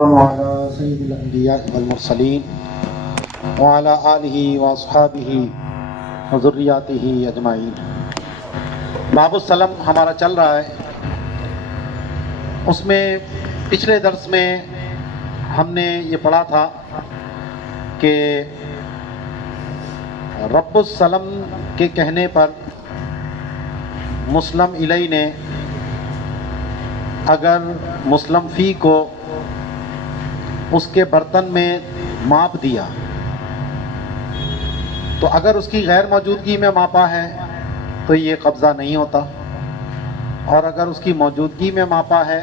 وعلى سيد الأنبياء والمرسلين وعلى آله وأصحابه وذرياته أجمعين۔ باب السلام ہمارا چل رہا ہے، اس میں پچھلے درس میں ہم نے یہ پڑھا تھا کہ رب السلام کے کہنے پر مسلم الیہ نے اگر مسلم فی کو اس کے برتن میں ماپ دیا تو اگر اس کی غیر موجودگی میں ماپا ہے تو یہ قبضہ نہیں ہوتا، اور اگر اس کی موجودگی میں ماپا ہے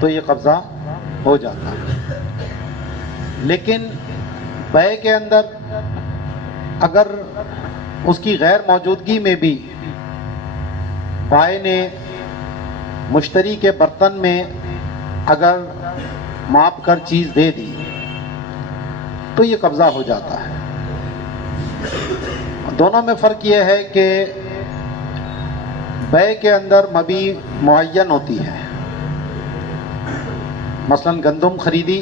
تو یہ قبضہ ہو جاتا ہے۔ لیکن بیع کے اندر اگر اس کی غیر موجودگی میں بھی بائع نے مشتری کے برتن میں اگر ماپ کر چیز دے دی تو یہ قبضہ ہو جاتا ہے۔ دونوں میں فرق یہ ہے کہ بیع کے اندر مبیع معین ہوتی ہے، مثلا گندم خریدی،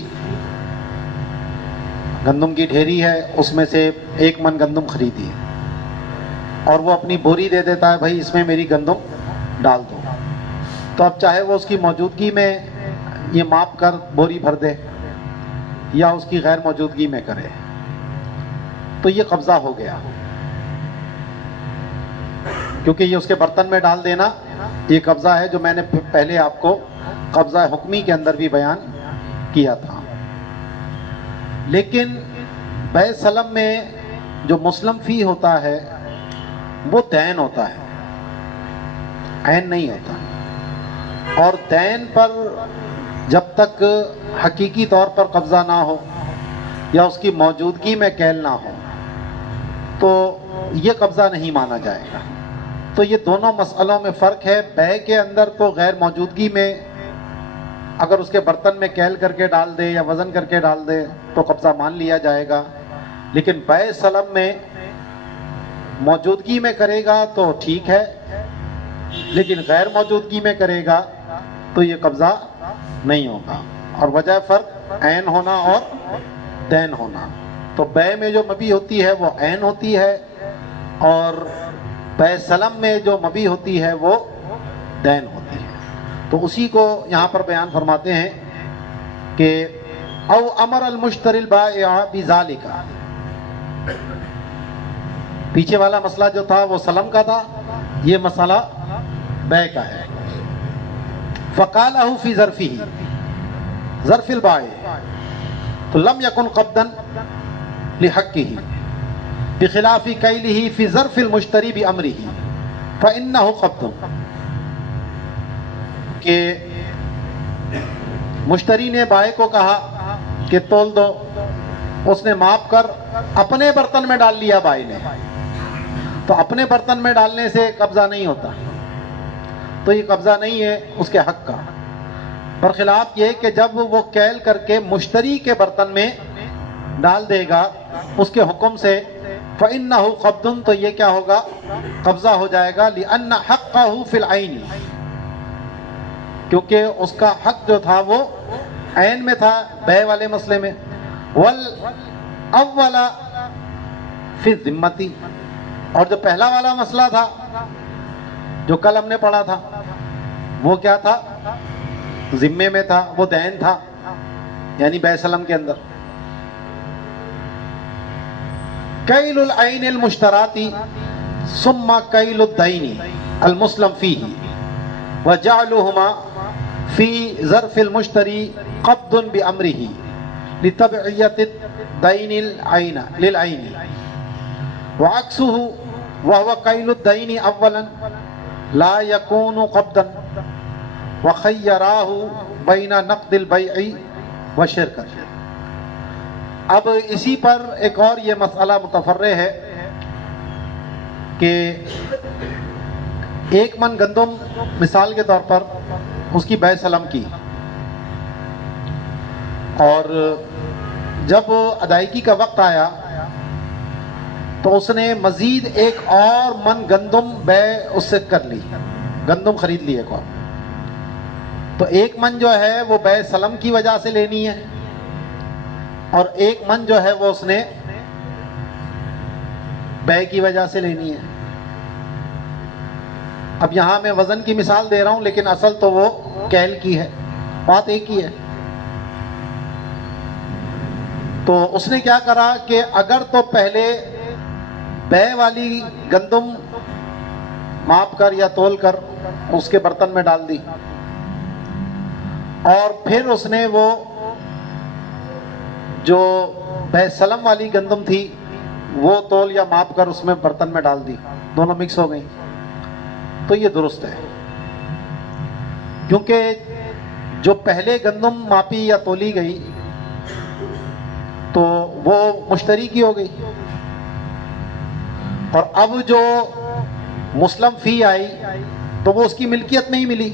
گندم کی ڈھیری ہے، اس میں سے 1 من گندم خریدی اور وہ اپنی بوری دے دیتا ہے، بھائی اس میں میری گندم ڈال دو، تو اب چاہے وہ اس کی موجودگی میں یہ ماپ کر بوری بھر دے یا اس کی غیر موجودگی میں کرے تو یہ قبضہ ہو گیا، کیونکہ یہ اس کے برتن میں ڈال دینا یہ قبضہ ہے، جو میں نے پہلے آپ کو قبضہ حکمی کے اندر بھی بیان کیا تھا۔ لیکن بیع سلم میں جو مسلم فی ہوتا ہے وہ دین ہوتا ہے، عین نہیں ہوتا، اور دین پر جب تک حقیقی طور پر قبضہ نہ ہو یا اس کی موجودگی میں کیل نہ ہو تو یہ قبضہ نہیں مانا جائے گا۔ تو یہ دونوں مسئلوں میں فرق ہے۔ بیع کے اندر تو غیر موجودگی میں اگر اس کے برتن میں کیل کر کے ڈال دے یا وزن کر کے ڈال دے تو قبضہ مان لیا جائے گا، لیکن بیع سلم میں موجودگی میں کرے گا تو ٹھیک ہے، لیکن غیر موجودگی میں کرے گا تو یہ قبضہ نہیں ہوگا، اور وجہ فرق عین ہونا اور دین ہونا۔ تو بیع میں جو مبیع ہوتی ہے وہ عین ہوتی ہے، اور بیع سلم میں جو مبیع ہوتی ہے وہ دین ہوتی ہے۔ تو اسی کو یہاں پر بیان فرماتے ہیں کہ او امر المشتری البائع بذالک، پیچھے والا مسئلہ جو تھا وہ سلم کا تھا، یہ مسئلہ بیع کا ہے۔ فقالہ فی ظرفہ، ظرف البائع، تو لم یکن قبضا لحقہ بخلاف کیلہ فی ظرف المشتری بامرہ فانہ قبض، کہ مشتری نے بائع کو کہا کہ تول دو، اس نے ماپ کر اپنے برتن میں ڈال لیا بائع نے، تو اپنے برتن میں ڈالنے سے قبضہ نہیں ہوتا، تو یہ قبضہ نہیں ہے اس کے حق کا۔ برخلاف یہ کہ جب وہ کیل کر کے مشتری کے برتن میں ڈال دے گا اس کے حکم سے، فَإِنَّهُ قَبْضٌ، تو یہ کیا ہوگا؟ قبضہ ہو جائے گا، لِأَنَّ حَقَّهُ فِي الْعَيْنِ، کیونکہ اس کا حق جو تھا وہ عین میں تھا بیع والے مسئلے میں، وَالْأَوَّلَ فِي الذِّمَّةِ، اور جو پہلا والا مسئلہ تھا جو کل ہم نے پڑھا تھا وہ کیا تھا؟ ذمے میں تھا، وہ دین تھا، یعنی بیع سلم کے اندر۔ کیل العین المشتراتی ثم کیل الدین المسلم فیہ وجعلہما فی ظرف المشتری قبض بامرہ لتبعیت الدین للعین، وعکسہ وہو کیل الدین اولا لا یکون قبضا، وخیراہ بین نقد البیع وشرکت۔ اب اسی پر ایک اور یہ مسئلہ متفرع ہے کہ 1 من گندم مثال کے طور پر اس کی بیع سلم کی، اور جب ادائیگی کا وقت آیا تو اس نے مزید 1 اور من گندم بیع اس سے کر لی، گندم خرید لی ایک اور، تو ایک من جو ہے وہ بے سلم کی وجہ سے لینی ہے، اور ایک من جو ہے وہ اس نے بے کی وجہ سے لینی ہے۔ اب یہاں میں وزن کی مثال دے رہا ہوں، لیکن اصل تو وہ کیل کی ہے، بات ایک ہی ہے۔ تو اس نے کیا کرا کہ اگر تو پہلے بے والی گندم ماپ کر یا تول کر اس کے برتن میں ڈال دی، اور پھر اس نے وہ جو بے سلم والی گندم تھی وہ تول یا ماپ کر اس میں برتن میں ڈال دی، دونوں مکس ہو گئی، تو یہ درست ہے، کیونکہ جو پہلے گندم ماپی یا تولی گئی تو وہ مشتری کی ہو گئی، اور اب جو مسلم فی آئی تو وہ اس کی ملکیت نہیں ملی،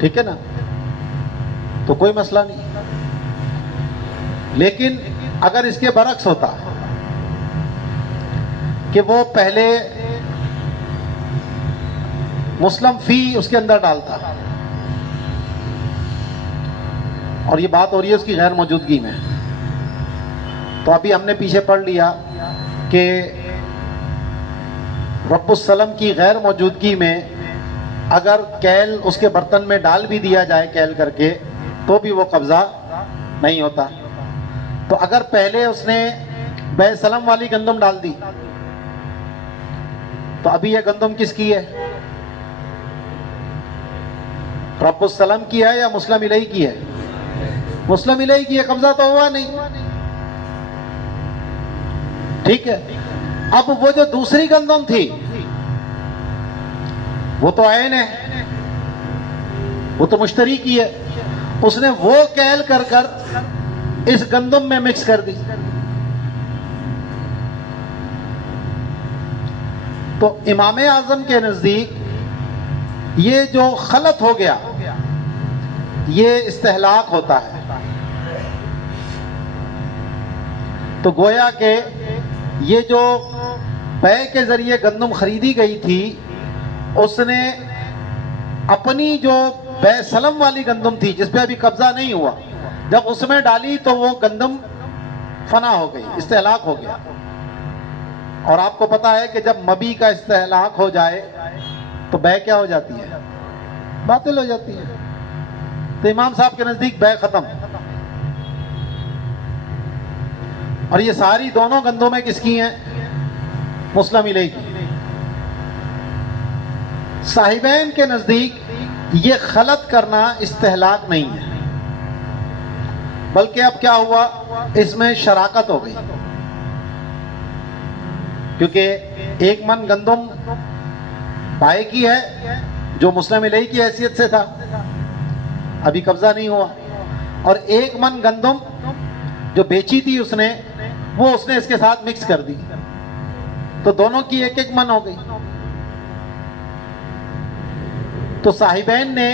ٹھیک ہے نا، تو کوئی مسئلہ نہیں۔ لیکن اگر اس کے برعکس ہوتا کہ وہ پہلے مسلم فی اس کے اندر ڈالتا، اور یہ بات ہو رہی ہے اس کی غیر موجودگی میں، تو ابھی ہم نے پیچھے پڑھ لیا کہ رب السلم کی غیر موجودگی میں اگر کیل اس کے برتن میں ڈال بھی دیا جائے کیل کر کے تو بھی وہ قبضہ نہیں ہوتا۔ تو اگر پہلے اس نے بے سلم والی گندم ڈال دی تو ابھی یہ گندم کس کی ہے؟ رب السلم کی ہے یا مسلم الیہ کی ہے؟ مسلم الیہ کی ہے، قبضہ تو ہوا نہیں، ٹھیک ہے۔ اب وہ جو دوسری گندم تھی وہ تو عین ہے، وہ تو مشتری کی ہے، اس نے وہ کیل کر کر اس گندم میں مکس کر دی، تو امام اعظم کے نزدیک یہ جو خلط ہو گیا یہ استہلاک ہوتا ہے۔ تو گویا کہ یہ جو بے کے ذریعے گندم خریدی گئی تھی اس نے اپنی جو بے سلم والی گندم تھی جس پہ ابھی قبضہ نہیں ہوا، جب اس میں ڈالی تو وہ گندم فنا ہو گئی، استہلاک ہو گیا۔ اور آپ کو پتا ہے کہ جب مبی کا استہلاک ہو جائے تو بے کیا ہو جاتی ہے؟ باطل ہو جاتی ہے۔ تو امام صاحب کے نزدیک بے ختم، اور یہ ساری دونوں گندمیں کس کی ہیں؟ مسلم الیہ کی۔ صاحبین کے نزدیک یہ خلط کرنا استہلاک نہیں ہے، بلکہ اب کیا ہوا، اس میں شراکت ہو گئی، کیونکہ ایک من گندم بھائی کی ہے جو مسلم الیہ کی حیثیت سے تھا، ابھی قبضہ نہیں ہوا، اور ایک من گندم جو بیچی تھی اس نے اس کے ساتھ مکس کر دی، تو دونوں کی ایک ایک من ہو گئی۔ تو صاحبین نے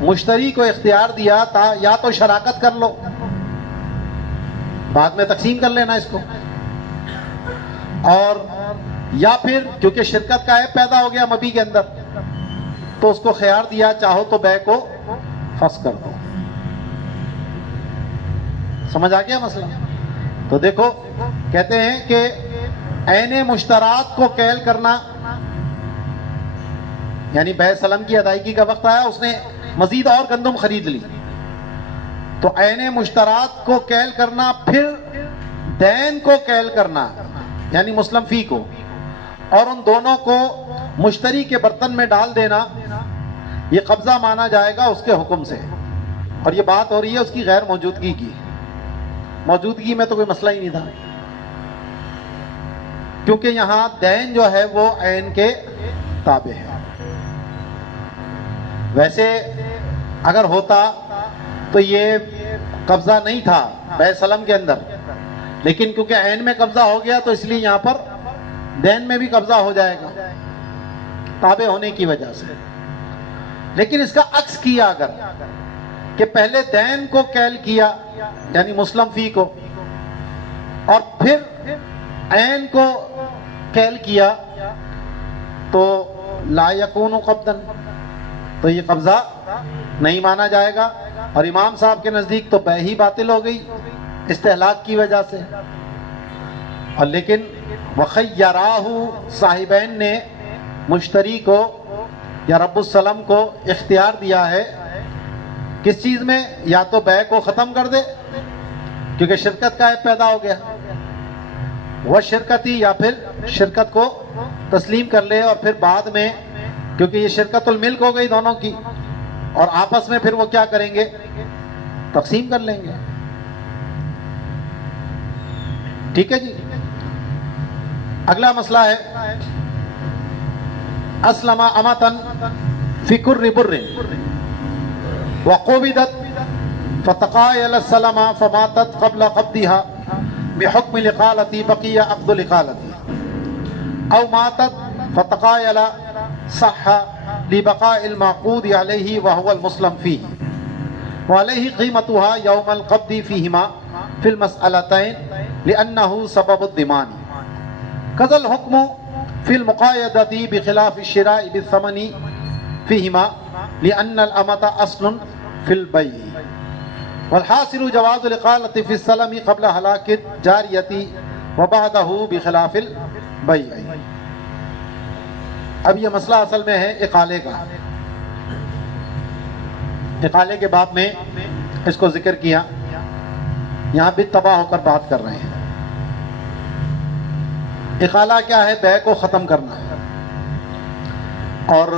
مشتری کو اختیار دیا تھا یا تو شراکت کر لو، بعد میں تقسیم کر لینا اس کو، اور یا پھر کیونکہ شرکت کا عیب پیدا ہو گیا مبی کے اندر تو اس کو خیار دیا چاہو تو بے کو فسخ کر دو۔ سمجھ آ گیا مسئلہ؟ تو دیکھو کہتے ہیں کہ عین مشترات کو کیل کرنا، یعنی بے سلم کی ادائیگی کا وقت آیا، اس نے مزید اور گندم خرید لی، تو عین مشترات کو کیل کرنا، پھر دین کو کیل کرنا یعنی مسلم فی کو، اور ان دونوں کو مشتری کے برتن میں ڈال دینا، یہ قبضہ مانا جائے گا اس کے حکم سے۔ اور یہ بات ہو رہی ہے اس کی غیر موجودگی کی، موجودگی میں تو کوئی مسئلہ ہی نہیں تھا، کیونکہ یہاں دین جو ہے وہ عین کے تابع ہے۔ ویسے اگر ہوتا تو یہ قبضہ نہیں تھا بے سلم کے اندر، لیکن کیونکہ عین میں قبضہ ہو گیا تو اس لیے یہاں پر دین میں بھی قبضہ ہو جائے گا تابع ہونے کی وجہ سے۔ لیکن اس کا عکس کیا اگر کہ پہلے دین کو کیل کیا یعنی مسلم فی کو، اور پھر عین کو کیل کیا، تو لا یکون قبضا، تو یہ قبضہ نہیں مانا جائے گا، اور امام صاحب کے نزدیک تو بے ہی باطل ہو گئی استہلاک کی وجہ سے۔ اور لیکن وخیراہ، صاحبین نے مشتری کو یا رب السلم کو اختیار دیا ہے کس چیز میں، یا تو بے کو ختم کر دے کیونکہ شرکت کا عیب پیدا ہو گیا، وہ شرکتی، یا پھر شرکت کو تسلیم کر لے، اور پھر بعد میں کیونکہ یہ شرکت الملک ہو گئی دونوں کی، اور آپس میں پھر وہ کیا کریں گے، تقسیم کر لیں گے۔ ٹھیک ہے جی۔ اگلا مسئلہ ہے اسلم امتن فی کر بر وقبضت فتقایل السلم فماتت قبل قبضها بحکم الاقالۃ بقی عقد الاقالۃ، او ماتت فتقایل صح لبقاء المعقود علیہ وهو المسلم فیہ، وعلیہ قیمتها یوم القبض فیہما فی المسألتین لأنہ سبب الضمان، کذا الحکم فی المقایدۃ بخلاف الشراء بالثمن فیہما لأن الامۃ اصل فی البیع، والحاصل جواز الاقالۃ فی السلم قبل ہلاک الجاریۃ وبعدہ بخلاف البیع۔ اب یہ مسئلہ اصل میں ہے اقالے کا، اقالے کے باب میں اس کو ذکر کیا، یہاں بھی تباہ ہو کر بات کر رہے ہیں۔ اقالہ کیا ہے؟ بے کو ختم کرنا، اور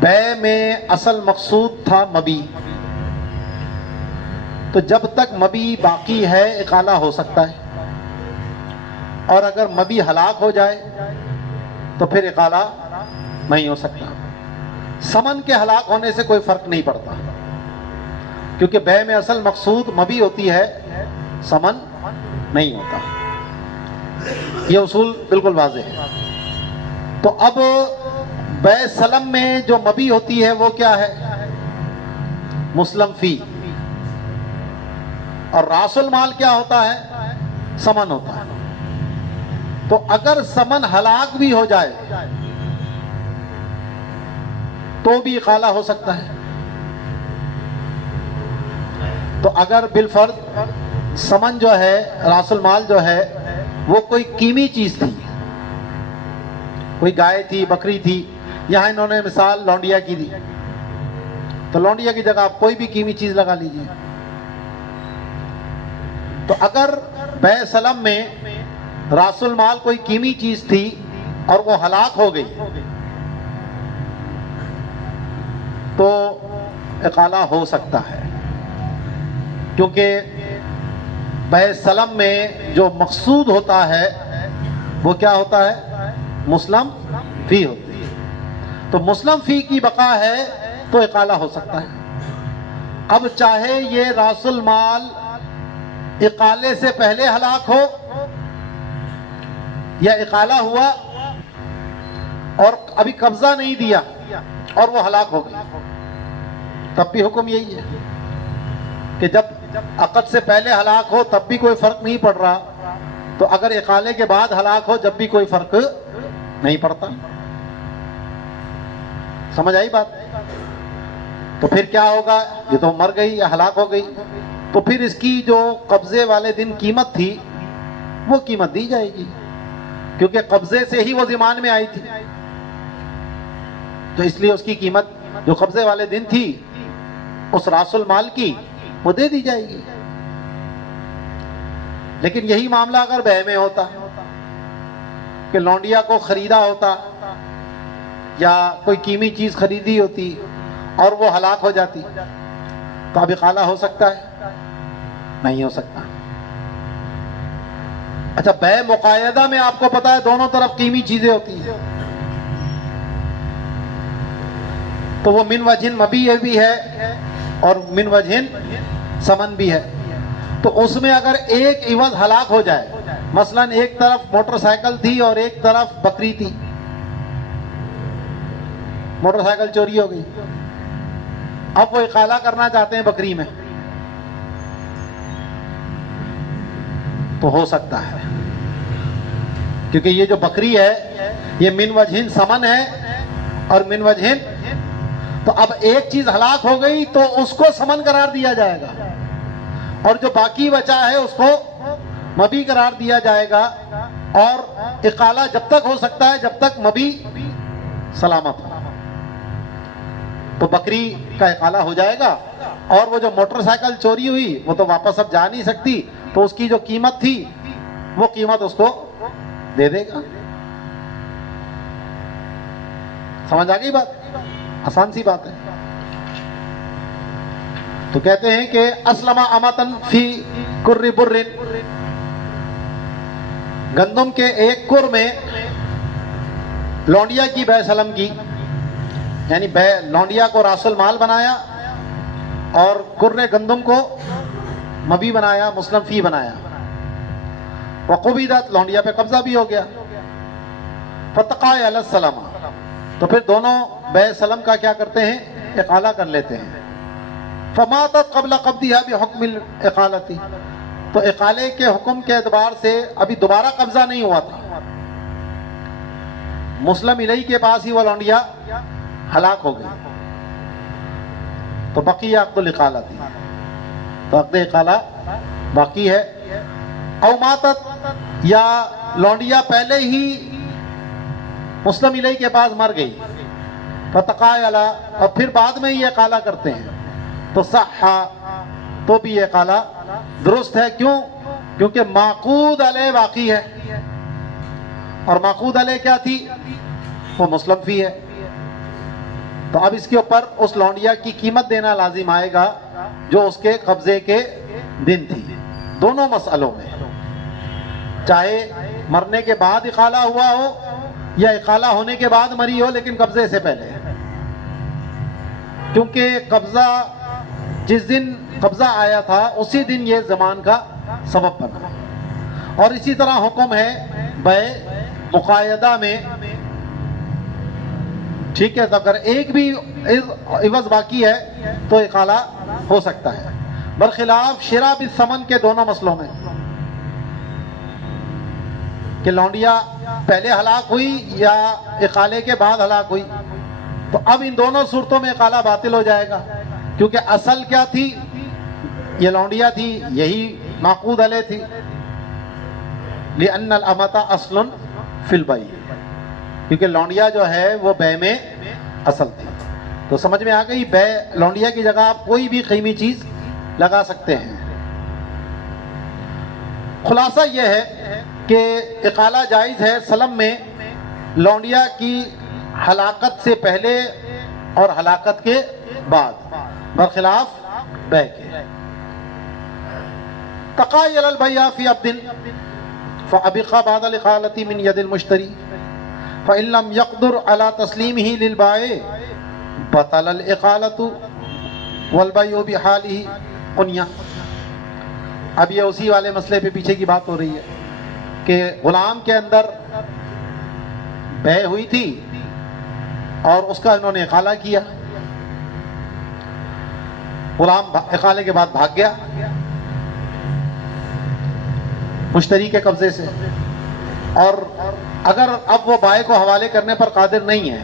بے میں اصل مقصود تھا مبی، تو جب تک مبی باقی ہے اقالہ ہو سکتا ہے، اور اگر مبی ہلاک ہو جائے تو پھر اقالہ نہیں ہو سکتا۔ ثمن کے ہلاک ہونے سے کوئی فرق نہیں پڑتا، کیونکہ بے میں اصل مقصود مبی ہوتی ہے، ثمن نہیں ہوتا۔ یہ اصول بالکل واضح ہے۔ تو اب بے سلم میں جو مبی ہوتی ہے وہ کیا ہے؟ مسلم فی، اور راس المال کیا ہوتا ہے؟ ثمن ہوتا ہے۔ تو اگر ثمن ہلاک بھی ہو جائے تو بھی اقالہ ہو سکتا ہے۔ تو اگر بالفرض ثمن جو ہے، راس المال جو ہے، وہ کوئی قیمتی چیز تھی، کوئی گائے تھی، بکری تھی، یہاں انہوں نے مثال لونڈیا کی دی، تو لونڈیا کی جگہ آپ کوئی بھی قیمتی چیز لگا لیجئے۔ تو اگر بے سلم میں راس المال کوئی قیمتی چیز تھی اور وہ ہلاک ہو گئی تو اقالہ ہو سکتا ہے، کیونکہ بے سلم میں جو مقصود ہوتا ہے وہ کیا ہوتا ہے؟ مسلم فی ہوتی ہے۔ تو مسلم فی کی بقا ہے تو اقالہ ہو سکتا ہے۔ اب چاہے یہ راس المال اقالے سے پہلے ہلاک ہو یا اقالہ ہوا اور ابھی قبضہ نہیں دیا اور وہ ہلاک ہو گئی، تب بھی حکم یہی ہے کہ جب عقد سے پہلے ہلاک ہو تب بھی کوئی فرق نہیں پڑ رہا، تو اگر اقالے کے بعد ہلاک ہو جب بھی کوئی فرق نہیں پڑتا۔ سمجھ آئی بات؟ تو پھر کیا ہوگا؟ یہ تو مر گئی یا ہلاک ہو گئی، تو پھر اس کی جو قبضے والے دن قیمت تھی وہ قیمت دی جائے گی، کیونکہ قبضے سے ہی وہ ضمان میں آئی تھی، تو اس لیے اس کی قیمت جو قبضے والے دن تھی اس راس المال کی وہ دے دی جائے گی۔ لیکن یہی معاملہ اگر بے میں ہوتا کہ لونڈیا کو خریدا ہوتا یا کوئی قیمتی چیز خریدی ہوتی اور وہ ہلاک ہو جاتی تو اب اقالہ ہو سکتا ہے؟ نہیں ہو سکتا۔ اچھا، بے مقایدہ میں آپ کو پتا ہے دونوں طرف قیمتی چیزیں ہوتی ہیں، تو وہ من وجہ مبیع بھی ہے اور من وجہ ثمن بھی ہے، تو اس میں اگر ایک عوض ہلاک ہو جائے، مثلا ایک طرف موٹر سائیکل تھی اور ایک طرف بکری تھی، موٹر سائیکل چوری ہو گئی، اب وہ اقالہ کرنا چاہتے ہیں بکری میں، تو ہو سکتا ہے، کیونکہ یہ جو بکری ہے یہ من وجہ ثمن ہے اور من وجہن، تو اب ایک چیز ہلاک ہو گئی تو اس کو سمن قرار دیا جائے گا، اور جو باقی بچا ہے اس کو مبی قرار دیا جائے گا، اور اقالہ جب تک ہو سکتا ہے جب تک مبی سلامت ہو۔ تو بکری کا اقالہ ہو جائے گا، اور وہ جو موٹر سائیکل چوری ہوئی وہ تو واپس اب جا نہیں سکتی، تو اس کی جو قیمت تھی وہ قیمت اس کو دے دے گا۔ سمجھ آ گئی بات؟ آسان سی بات ہے۔ تو کہتے ہیں کہ اسلم امتن فی کر بر، گندم کے ایک کر میں لونڈیا کی بے سلم کی، یعنی لونڈیا کو راس المال بنایا اور کر گندم کو مبی بنایا، مسلم فی بنایا، وقبیدت، لونڈیا پہ قبضہ بھی ہو گیا، فتقا علی السلام، تو پھر دونوں بے سلم کا کیا کرتے ہیں؟ اقالہ کر لیتے ہیں۔ فماتت قبل قبضها بحکم الاقالتی، تو اقالے کے حکم کے اعتبار سے ابھی دوبارہ قبضہ نہیں ہوا تھا، مسلم الیہ کے پاس ہی وہ لونڈیا ہلاک ہو گئی، تو بقی عقد الاقالہ تھی، تو عقد اقالہ باقی ہے۔ او ماتت، یا لونڈیا پہلے ہی مسلم الیہ کے پاس مر گئی، فتقا علی، اور پھر بعد میں یہ اقالہ کرتے ہیں، تو صحا، تو بھی یہ اقالہ درست ہے۔ کیوں؟ کیونکہ معقود علیہ باقی ہے، اور معقود علیہ کیا تھی؟ وہ مسلم فی ہے، تو اب اس کے اوپر اس لونڈیا کی قیمت دینا لازم آئے گا جو اس کے قبضے کے دن تھی۔ دونوں مسئلوں میں، چاہے مرنے کے بعد اقالہ ہوا ہو یا اقالہ ہونے کے بعد مری ہو لیکن قبضے سے پہلے، کیونکہ قبضہ جس دن قبضہ آیا تھا اسی دن یہ زمان کا سبب بنا۔ اور اسی طرح حکم ہے بیع مقایدہ میں، ٹھیک ہے، تو اگر ایک بھی عوض باقی ہے تو اقالہ ہو سکتا ہے، برخلاف شراء بالثمن کے دونوں مسئلوں میں، کہ لونڈیا پہلے ہلاک ہوئی یا اقالے کے بعد ہلاک ہوئی، تو اب ان دونوں صورتوں میں اقالہ باطل ہو جائے گا، کیونکہ اصل کیا تھی؟ یہ لونڈیا تھی، یہی معقود علیہ تھی، لأن الامۃ اصل فی البیع، کیونکہ لونڈیا جو ہے وہ بیع میں اصل تھی۔ تو سمجھ میں آ گئی؟ بیع لونڈیا کی جگہ آپ کوئی بھی قیمتی چیز لگا سکتے ہیں۔ خلاصہ یہ ہے کہ اقالہ جائز ہے سلم میں لونڈیا کی ہلاکت سے پہلے اور ہلاکت کے بعد، برخلاف بیع کے۔ تقایل البیع فی عبد فابق بعد الاقالة من ید المشتری فإن لم يقدر على تسلیمه للبائع بطل الاقالة والبیع بحاله قنیہ۔ اب یہ اسی والے مسئلے پہ پیچھے کی بات ہو رہی ہے کہ غلام کے اندر بیع ہوئی تھی اور اس کا انہوں نے اقالہ کیا، غلام اقالے کے بعد بھاگ گیا مشتری کے قبضے سے، اور اگر اب وہ بائع کو حوالے کرنے پر قادر نہیں ہے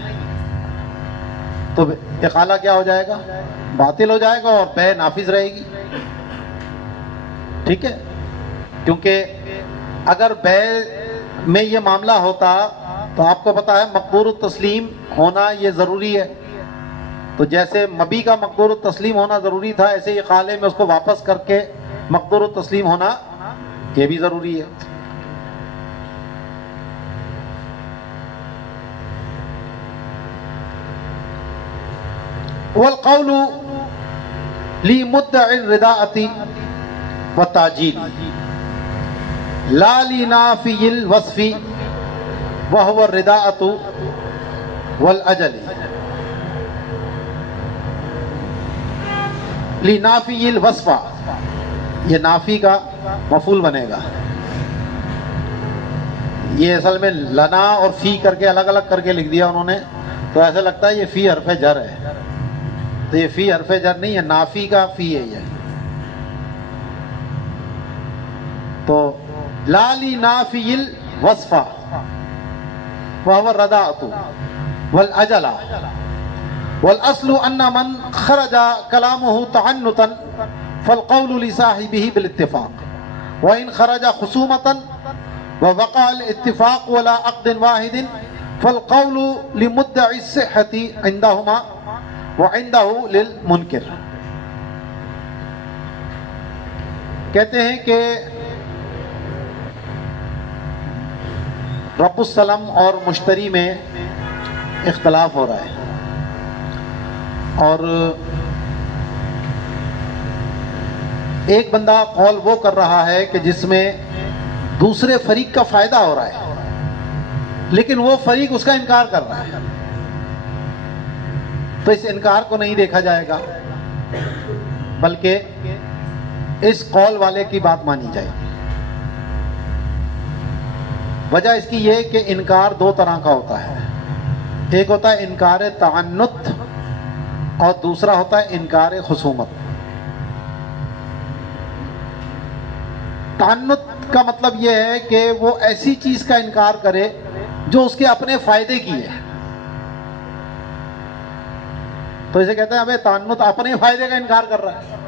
تو اقالہ کیا ہو جائے گا؟ باطل ہو جائے گا، اور بیع نافذ رہے گی، ٹھیک ہے؟ کیونکہ اگر بیع میں یہ معاملہ ہوتا تو آپ کو پتا ہے مقدور التسلیم ہونا یہ ضروری ہے، تو جیسے مبی کا مقدور التسلیم ہونا ضروری تھا، ایسے ہی اقالے میں اس کو واپس کر کے مقدور التسلیم ہونا یہ بھی ضروری ہے۔ والقول لمدعی الرداءۃ والتعجیل لا لنافی الوصف وهو الرداءۃ والاجل۔ لنافی الوصف، یہ نافی کا مفعول بنے گا، یہ اصل میں لنا اور فی کر کے الگ الگ کر کے لکھ دیا انہوں نے، تو ایسا لگتا ہے یہ فی حرف جر ہے، تو یہ فی حرف جر نہیں ہے، نافی کا فی ہے یہ، تو لا لنافی الوصف وهو الرداءۃ، والأجل والأصل أن من خرج كلامه تعنتا فالقول لصاحبه بالاتفاق وإن خرج خصومة ووقع الاتفاق ولا عقد واحد فالقول لمدعي الصحة عندهما وعنده للمنکر. کہتے ہیں کہ رب السلم اور مشتری میں اختلاف ہو رہا ہے اور ایک بندہ قول وہ کر رہا ہے کہ جس میں دوسرے فریق کا فائدہ ہو رہا ہے لیکن وہ فریق اس کا انکار کر رہا ہے، تو اس انکار کو نہیں دیکھا جائے گا بلکہ اس قول والے کی بات مانی جائے گی. وجہ اس کی یہ کہ انکار دو طرح کا ہوتا ہے، ایک ہوتا ہے انکار تعنت اور دوسرا ہوتا ہے انکار خصومت. تعنت کا مطلب یہ ہے کہ وہ ایسی چیز کا انکار کرے جو اس کے اپنے فائدے کی ہے، تو اسے کہتے ہیں ابے تعنت اپنے فائدے کا انکار کر رہا ہے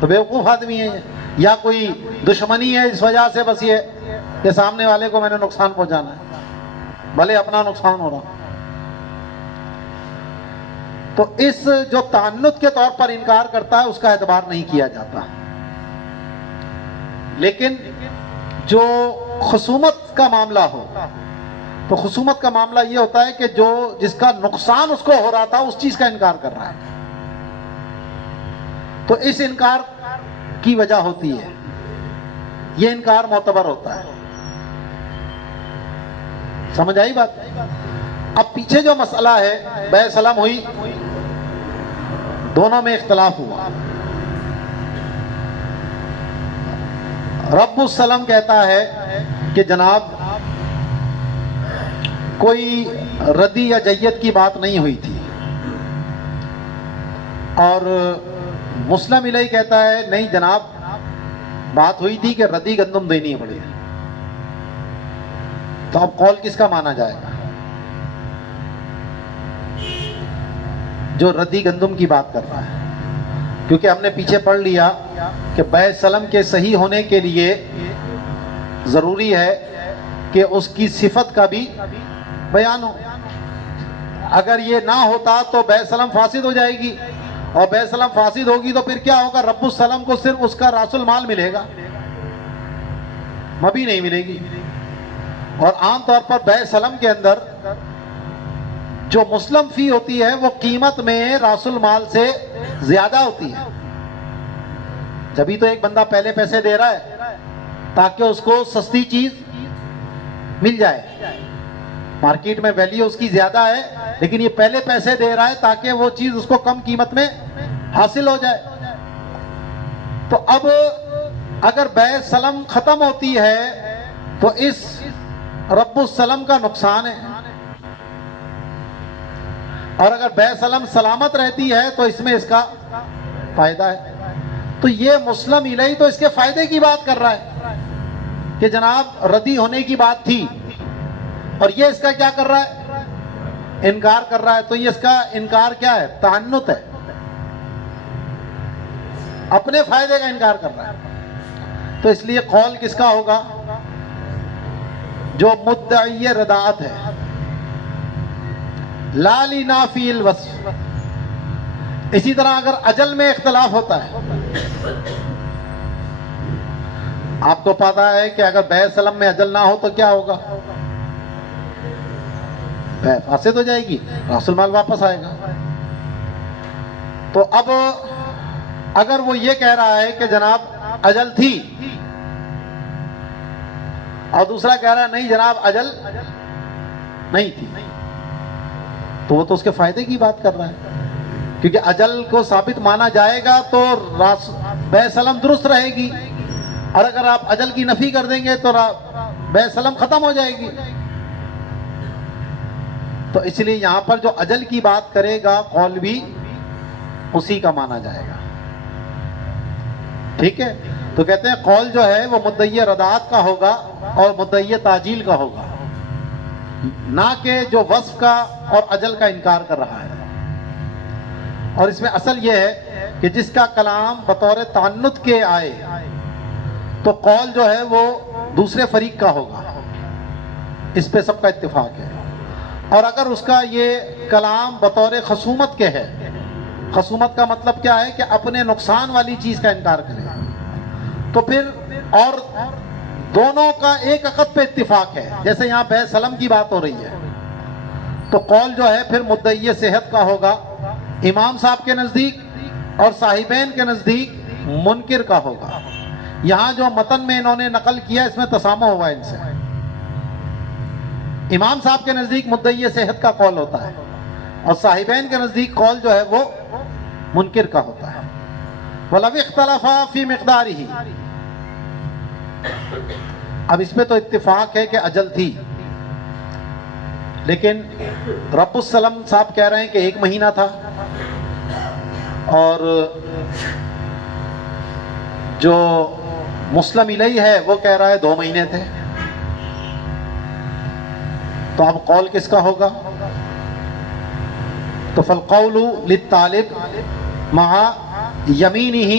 تو بیوقوف آدمی ہے، یا کوئی دشمنی ہے اس وجہ سے بس یہ کہ سامنے والے کو میں نے نقصان پہنچانا ہے بھلے اپنا نقصان ہو رہا. تو اس جو تعنت کے طور پر انکار کرتا ہے اس کا اعتبار نہیں کیا جاتا. لیکن جو خصومت کا معاملہ ہو تو خصومت کا معاملہ یہ ہوتا ہے کہ جو جس کا نقصان اس کو ہو رہا تھا اس چیز کا انکار کر رہا ہے، تو اس انکار کی وجہ ہوتی ہے، یہ انکار معتبر ہوتا ہے. سمجھ آئی بات؟ اب پیچھے جو مسئلہ ہے بیع سلم ہوئی، دونوں میں اختلاف ہوا. رب السلم کہتا ہے کہ جناب کوئی ردی یا جیت کی بات نہیں ہوئی تھی، اور مسلم الیہ کہتا ہے نہیں جناب بات ہوئی تھی کہ ردی گندم دینی پڑی. تو اب قول کس کا مانا جائے گا؟ جو ردی گندم کی بات کر رہا ہے، کیونکہ ہم نے پیچھے پڑھ لیا کہ بیع سلم کے صحیح ہونے کے لیے ضروری ہے کہ اس کی صفت کا بھی بیان ہو. اگر یہ نہ ہوتا تو بیع سلم فاسد ہو جائے گی، اور بیع سلم فاسد ہوگی تو پھر کیا ہوگا؟ رب السلم کو صرف اس کا راس المال ملے گا، مبی نہیں ملے گی. اور عام طور پر بیع سلم کے اندر جو مسلم فی ہوتی ہے وہ قیمت میں راس المال سے زیادہ ہوتی ہے. جبھی تو ایک بندہ پہلے پیسے دے رہا ہے تاکہ اس کو سستی چیز مل جائے. مارکیٹ میں ویلیو اس کی زیادہ ہے لیکن یہ پہلے پیسے دے رہا ہے تاکہ وہ چیز اس کو کم قیمت میں حاصل ہو جائے. تو اب اگر بیع سلم ختم ہوتی ہے تو اس رب السلم کا نقصان ہے، اور اگر بیع سلم سلامت رہتی ہے تو اس میں اس کا فائدہ ہے. تو یہ مسلم الیہ تو اس کے فائدے کی بات کر رہا ہے کہ جناب ردی ہونے کی بات تھی، اور یہ اس کا کیا کر رہا ہے؟ انکار کر رہا ہے. تو یہ اس کا انکار کیا ہے؟ تعنت ہے، اپنے فائدے کا انکار کر رہا ہے. تو اس لیے قول کس کا ہوگا؟ جو مدعی رداعت ہے، لا لنافی الوصف. اسی طرح اگر اجل میں اختلاف ہوتا ہے، آپ کو پتا ہے کہ اگر بیع سلم میں اجل نہ ہو تو کیا ہوگا؟ بیع فاسد ہو جائے گی، راس المال واپس آئے گا. تو اب اگر وہ یہ کہہ رہا ہے کہ جناب اجل تھی، اور دوسرا کہہ رہا ہے نہیں جناب اجل نہیں تھی، تو وہ تو اس کے فائدے کی بات کر رہا ہے، کیونکہ اجل کو ثابت مانا جائے گا تو بیع سلم درست رہے گی، اور اگر آپ اجل کی نفی کر دیں گے تو بیع سلم ختم ہو جائے گی. تو اس لیے یہاں پر جو اجل کی بات کرے گا قول بھی اسی کا مانا جائے گا. ٹھیک ہے؟ تو کہتے ہیں قول جو ہے وہ مدعی رداعت کا ہوگا اور مدعی تعجیل کا ہوگا. نہ کہ جو وصف کا اور اجل کا انکار کر رہا ہے. اور اس میں اصل یہ ہے کہ جس کا کلام بطور تعنت کے آئے تو قول جو ہے وہ دوسرے فریق کا ہوگا، اس پہ سب کا اتفاق ہے. اور اگر اس کا یہ کلام بطور خصومت کے ہے، خصومت کا مطلب کیا ہے کہ اپنے نقصان والی چیز کا انکار کرے، تو پھر اور دونوں کا ایک عقد پہ اتفاق ہے، جیسے یہاں بے سلم کی بات ہو رہی ہے، تو قول جو ہے پھر مدعی صحت کا ہوگا امام صاحب کے نزدیک، اور صاحبین کے نزدیک منکر کا ہوگا. یہاں جو متن میں انہوں نے نقل کیا اس میں تسامح ہوا ان سے. امام صاحب کے نزدیک مدعی صحت کا قول ہوتا ہے اور صاحبین کے نزدیک قول جو ہے وہ منکر کا ہوتا ہے. وَلَوِ اخْتَلَفَا فِي مِقْدَارِهِ. اب اس میں تو اتفاق ہے کہ اجل تھی، لیکن رب السلام صاحب کہہ رہے ہیں کہ 1 مہینہ تھا، اور جو مسلم الیہ ہے وہ کہہ رہا ہے 2 مہینے تھے. تو اب قول کس کا ہوگا؟ تو فالقول للطالب مع یمینہ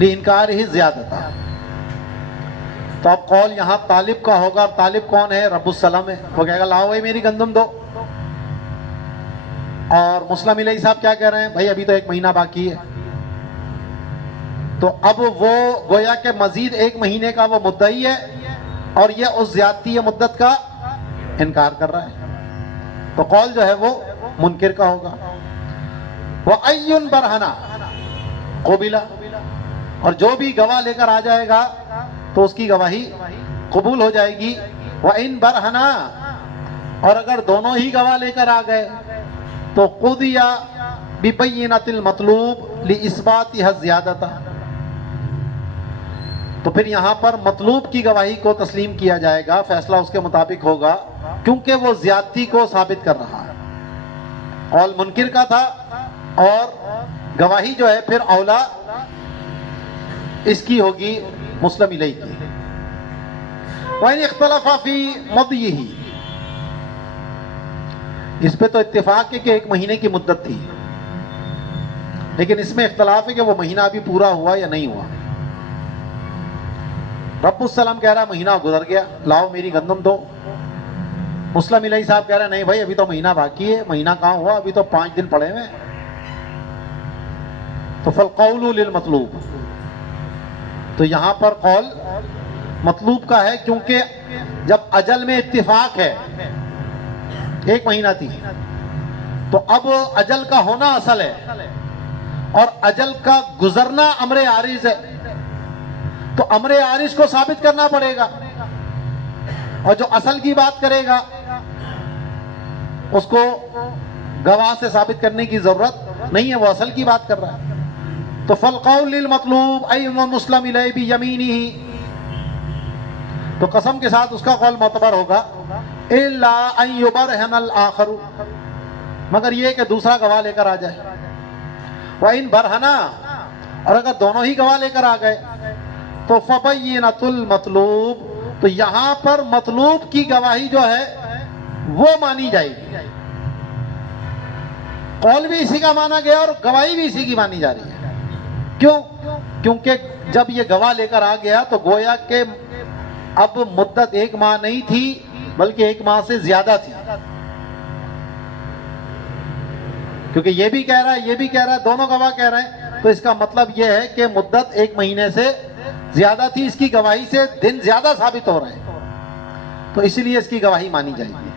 لانکارہ زیادتہ. تو اب قول یہاں طالب کا ہوگا، اور طالب کون ہے؟ رب السلام ہے. وہ کہے گا لاؤ بھائی میری گندم دو. اور مسلم الیہ صاحب کیا کہہ رہے ہیں؟ بھائی ابھی تو 1 مہینہ باقی ہے. تو اب وہ گویا کہ مزید 1 مہینے کا وہ مدعی ہے، اور یہ اس زیادتی مدت کا انکار کر رہا ہے، تو قول جو ہے وہ منکر کا ہوگا. وَأَيٌّ بَرْهَنَا قُبِلَ. اور جو بھی گواہ لے کر آ جائے گا تو اس کی گواہی قبول ہو جائے گی. وَإِن بَرْهَنَا. اور اگر دونوں ہی گواہ لے کر آ گئے تو قُضِيَ بِبَيِّنَةِ الْمَطْلُوبِ لِإِثْبَاتِهَا الزِّيَادَةَ. تو پھر یہاں پر مطلوب کی گواہی کو تسلیم کیا جائے گا، فیصلہ اس کے مطابق ہوگا، کیونکہ وہ زیادتی کو ثابت کر رہا ہے. قول منکر کا تھا، اور گواہی جو ہے پھر اولا اس کی ہوگی مسلم الیہ کی. وَإِنِ اخْتَلَفَ فِي مَضْيِهِ. اس پہ تو اتفاق ہے کہ 1 مہینے کی مدت تھی، لیکن اس میں اختلاف ہے کہ وہ مہینہ ابھی پورا ہوا یا نہیں ہوا. رب السلام کہہ رہا مہینہ گزر گیا، لاؤ میری گندم دو. مسلم الیہ صاحب کہہ رہے نہیں بھائی ابھی تو مہینہ باقی ہے. مہینہ کہاں ہوا؟ ابھی تو 5 دن پڑے ہوئے. تو فالقول للمطلوب. تو یہاں پر قول مطلوب کا ہے، کیونکہ جب اجل میں اتفاق ہے 1 مہینہ تھی، تو اب اجل کا ہونا اصل ہے اور اجل کا گزرنا امر عارض ہے. تو امر عارض کو ثابت کرنا پڑے گا، اور جو اصل کی بات کرے گا اس کو گواہ سے ثابت کرنے کی ضرورت نہیں ہے، وہ اصل کی بات کر رہا ہے. تو فالقول للمطلوب ای مسلم الیہ بیمینہ. تو قسم کے ساتھ اس کا قول معتبر ہوگا الا ان یبرہن الآخر. مگر یہ کہ دوسرا گواہ لے کر آ جائے. وَإِن بَرْهَنَا. اور اگر دونوں ہی گواہ لے کر آ گئے تو فَبَيِّنَةُ الْمَطْلُوب. تو یہاں پر مطلوب کی گواہی جو ہے وہ مانی جائے گی. قول بھی اسی کا مانا گیا اور گواہی بھی اسی کی مانی جا رہی ہے. کیوں؟ کیونکہ جب یہ گواہ لے کر آ گیا تو گویا کہ اب مدت 1 ماہ نہیں تھی بلکہ 1 ماہ سے زیادہ تھی، کیونکہ یہ بھی کہہ رہا ہے یہ بھی کہہ رہا ہے، دونوں گواہ کہہ رہے ہیں. تو اس کا مطلب یہ ہے کہ مدت 1 مہینے سے زیادہ تھی. اس کی گواہی سے دن زیادہ ثابت ہو رہے ہیں، تو اسی لیے اس کی گواہی مانی جائے گی.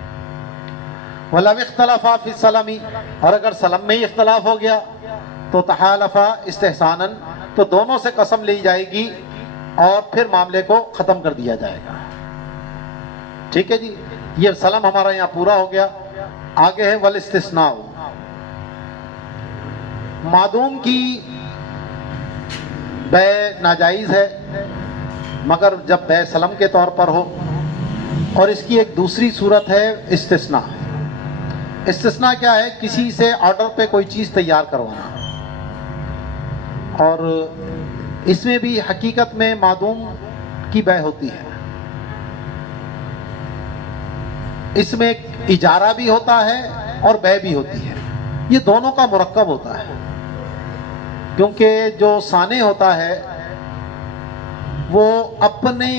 وَلَوِ اخْتَلَفَا فِي السَّلَمِ. اور اگر سلم میں ہی اختلاف ہو گیا تو تحالفا استحساناً. تو دونوں سے قسم لی جائے گی اور پھر معاملے کو ختم کر دیا جائے گا. ٹھیک ہے جی، یہ سلم ہمارا یہاں پورا ہو گیا. آگے ہے والاستثناء. معدوم کی بے ناجائز ہے مگر جب بے سلم کے طور پر ہو. اور اس کی ایک دوسری صورت ہے استثناء. استثناء کیا ہے؟ کسی سے آرڈر پہ کوئی چیز تیار کروانا. اور اس میں بھی حقیقت میں معدوم کی بے ہوتی ہے. اس میں اجارہ بھی ہوتا ہے اور بے بھی ہوتی ہے، یہ دونوں کا مرکب ہوتا ہے، کیونکہ جو صانع ہوتا ہے وہ اپنے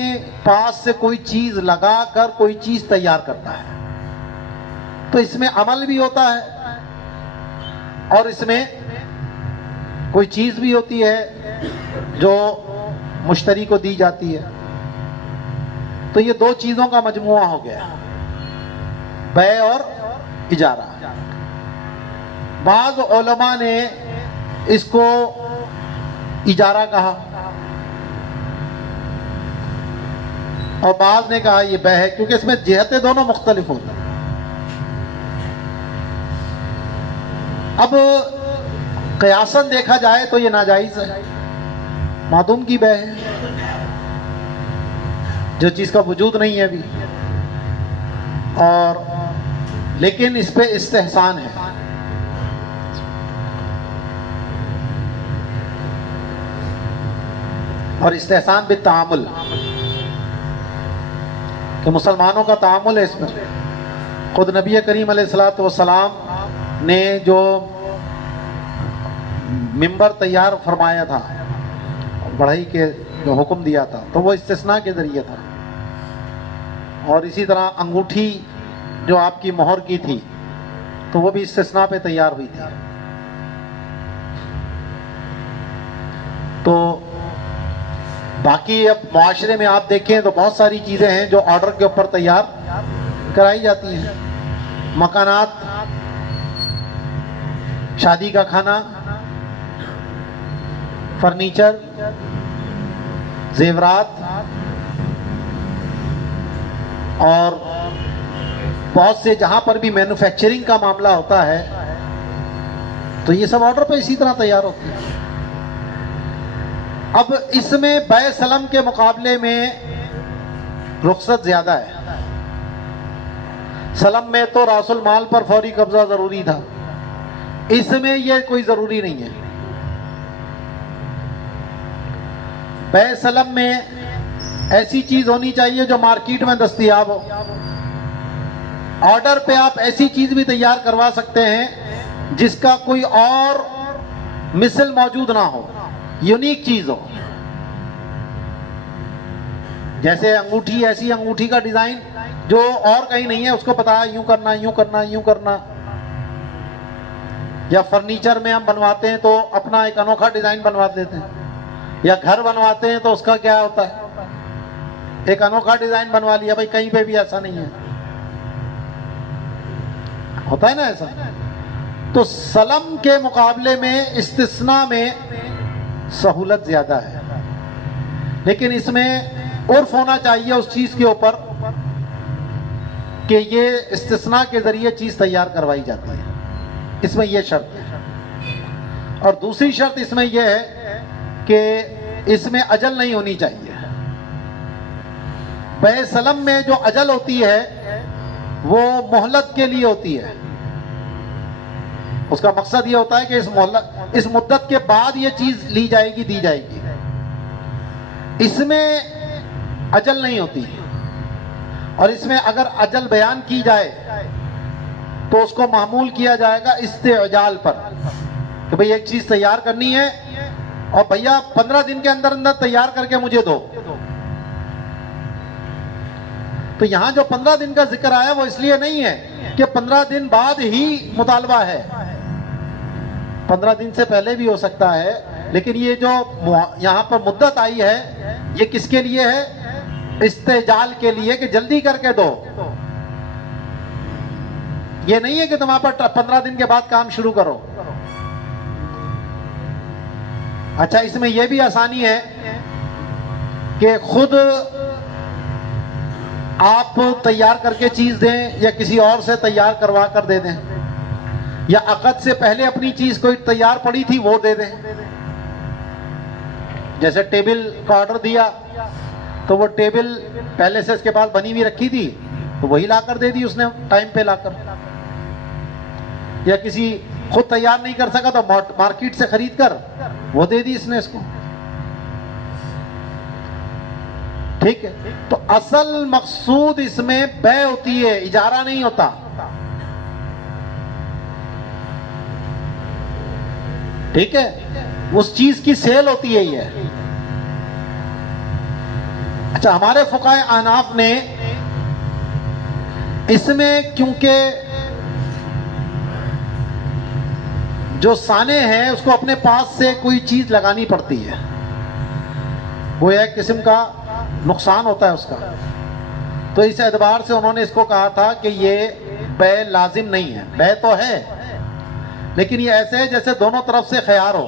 پاس سے کوئی چیز لگا کر کوئی چیز تیار کرتا ہے، تو اس میں عمل بھی ہوتا ہے اور اس میں کوئی چیز بھی ہوتی ہے جو مشتری کو دی جاتی ہے، تو یہ دو چیزوں کا مجموعہ ہو گیا، بے اور اجارہ۔ بعض علماء نے اس کو اجارہ کہا اور بعض نے کہا یہ بے ہے، کیونکہ اس میں جہتیں دونوں مختلف ہوتی ہیں۔ اب قیاساً دیکھا جائے تو یہ ناجائز ہے، معدوم کی بے ہے، جو چیز کا وجود نہیں ہے ابھی، اور لیکن اس پہ استحسان ہے۔ اور استحسان بالتعامل، کہ مسلمانوں کا تعامل ہے اس میں۔ خود نبی کریم علیہ الصلوۃ والسلام نے جو ممبر تیار فرمایا تھا، بڑھئی کے جو حکم دیا تھا، تو وہ استثناء کے ذریعے تھا، اور اسی طرح انگوٹھی جو آپ کی مہر کی تھی تو وہ بھی استثناء پہ تیار ہوئی تھی۔ تو باقی اب معاشرے میں آپ دیکھیں تو بہت ساری چیزیں ہیں جو آرڈر کے اوپر تیار کرائی جاتی ہیں، مکانات، شادی کا کھانا، فرنیچر، زیورات، اور بہت سے جہاں پر بھی مینوفیکچرنگ کا معاملہ ہوتا ہے تو یہ سب آرڈر پہ اسی طرح تیار ہوتی ہے۔ اب اس میں بے سلم کے مقابلے میں رخصت زیادہ ہے۔ سلم میں تو راس المال پر فوری قبضہ ضروری تھا، اس میں یہ کوئی ضروری نہیں ہے۔ بے سلم میں ایسی چیز ہونی چاہیے جو مارکیٹ میں دستیاب ہو، آرڈر پہ آپ ایسی چیز بھی تیار کروا سکتے ہیں جس کا کوئی اور مثل موجود نہ ہو، یونیک چیز ہو۔ جیسے انگوٹھی، ایسی انگوٹھی کا ڈیزائن جو اور کہیں نہیں ہے، اس کو بتایا یوں کرنا، یوں کرنا، یوں کرنا۔ یا فرنیچر میں ہم بنواتے ہیں تو اپنا ایک انوکھا ڈیزائن بنوا دیتے ہیں، یا گھر بنواتے ہیں تو اس کا کیا ہوتا ہے، ایک انوکھا ڈیزائن بنوا لیا، بھائی کہیں پہ بھی ایسا نہیں ہے، ہوتا ہے نا ایسا۔ تو سلم کے مقابلے میں استثناء میں سہولت زیادہ ہے، لیکن اس میں عرف ہونا چاہیے اس چیز کے اوپر کہ یہ استثناء کے ذریعے چیز تیار کروائی جاتی ہے، اس میں یہ شرط ہے۔ اور دوسری شرط اس میں یہ ہے کہ اس میں اجل نہیں ہونی چاہیے۔ بے سلم میں جو اجل ہوتی ہے وہ مہلت کے لیے ہوتی ہے، اس کا مقصد یہ ہوتا ہے کہ اس مدت کے بعد یہ چیز لی جائے گی، دی جائے گی، اس میں اجل نہیں ہوتی۔ اور اس میں اگر اجل بیان کی جائے تو اس کو معمول کیا جائے گا استعجال پر، کہ بھئی ایک چیز تیار کرنی ہے اور بھیا 15 دن کے اندر اندر تیار کر کے مجھے دو۔ تو یہاں جو 15 دن کا ذکر آیا وہ اس لیے نہیں ہے کہ 15 دن بعد ہی مطالبہ ہے، 15 دن سے پہلے بھی ہو سکتا ہے، لیکن یہ جو یہاں پر مدت آئی ہے یہ کس کے لیے ہے؟ استعجال کے لیے، کہ جلدی کر کے دو۔ یہ نہیں ہے کہ تم آپ 15 دن کے بعد کام شروع کرو۔ اچھا، اس میں یہ بھی آسانی ہے کہ خود آپ تیار کر کے چیز دیں یا کسی اور سے تیار کروا کر دے دیں، یا عقد سے پہلے اپنی چیز کوئی تیار پڑی تھی وہ دے دیں۔ جیسے ٹیبل کا آرڈر دیا تو وہ ٹیبل پہلے سے اس کے پاس بنی ہوئی رکھی تھی تو وہی لا کر دے دی اس نے ٹائم پہ لا کر، یا کسی خود تیار نہیں کر سکا تو مارکیٹ سے خرید کر وہ دے دی اس نے اس کو۔ ٹھیک ہے، تو اصل مقصود اس میں بے ہوتی ہے، اجارہ نہیں ہوتا. ٹھیک ہے، اس چیز کی سیل ہوتی ہے یہ. اچھا، ہمارے فقہائے احناف نے اس میں کیونکہ جو سانے ہیں اس کو اپنے پاس سے کوئی چیز لگانی پڑتی ہے، وہ ایک قسم کا نقصان ہوتا ہے اس کا، تو اس اعتبار سے انہوں نے اس کو کہا تھا کہ یہ بے لازم نہیں ہے. بے تو ہے لیکن یہ ایسے ہے جیسے دونوں طرف سے خیار ہو.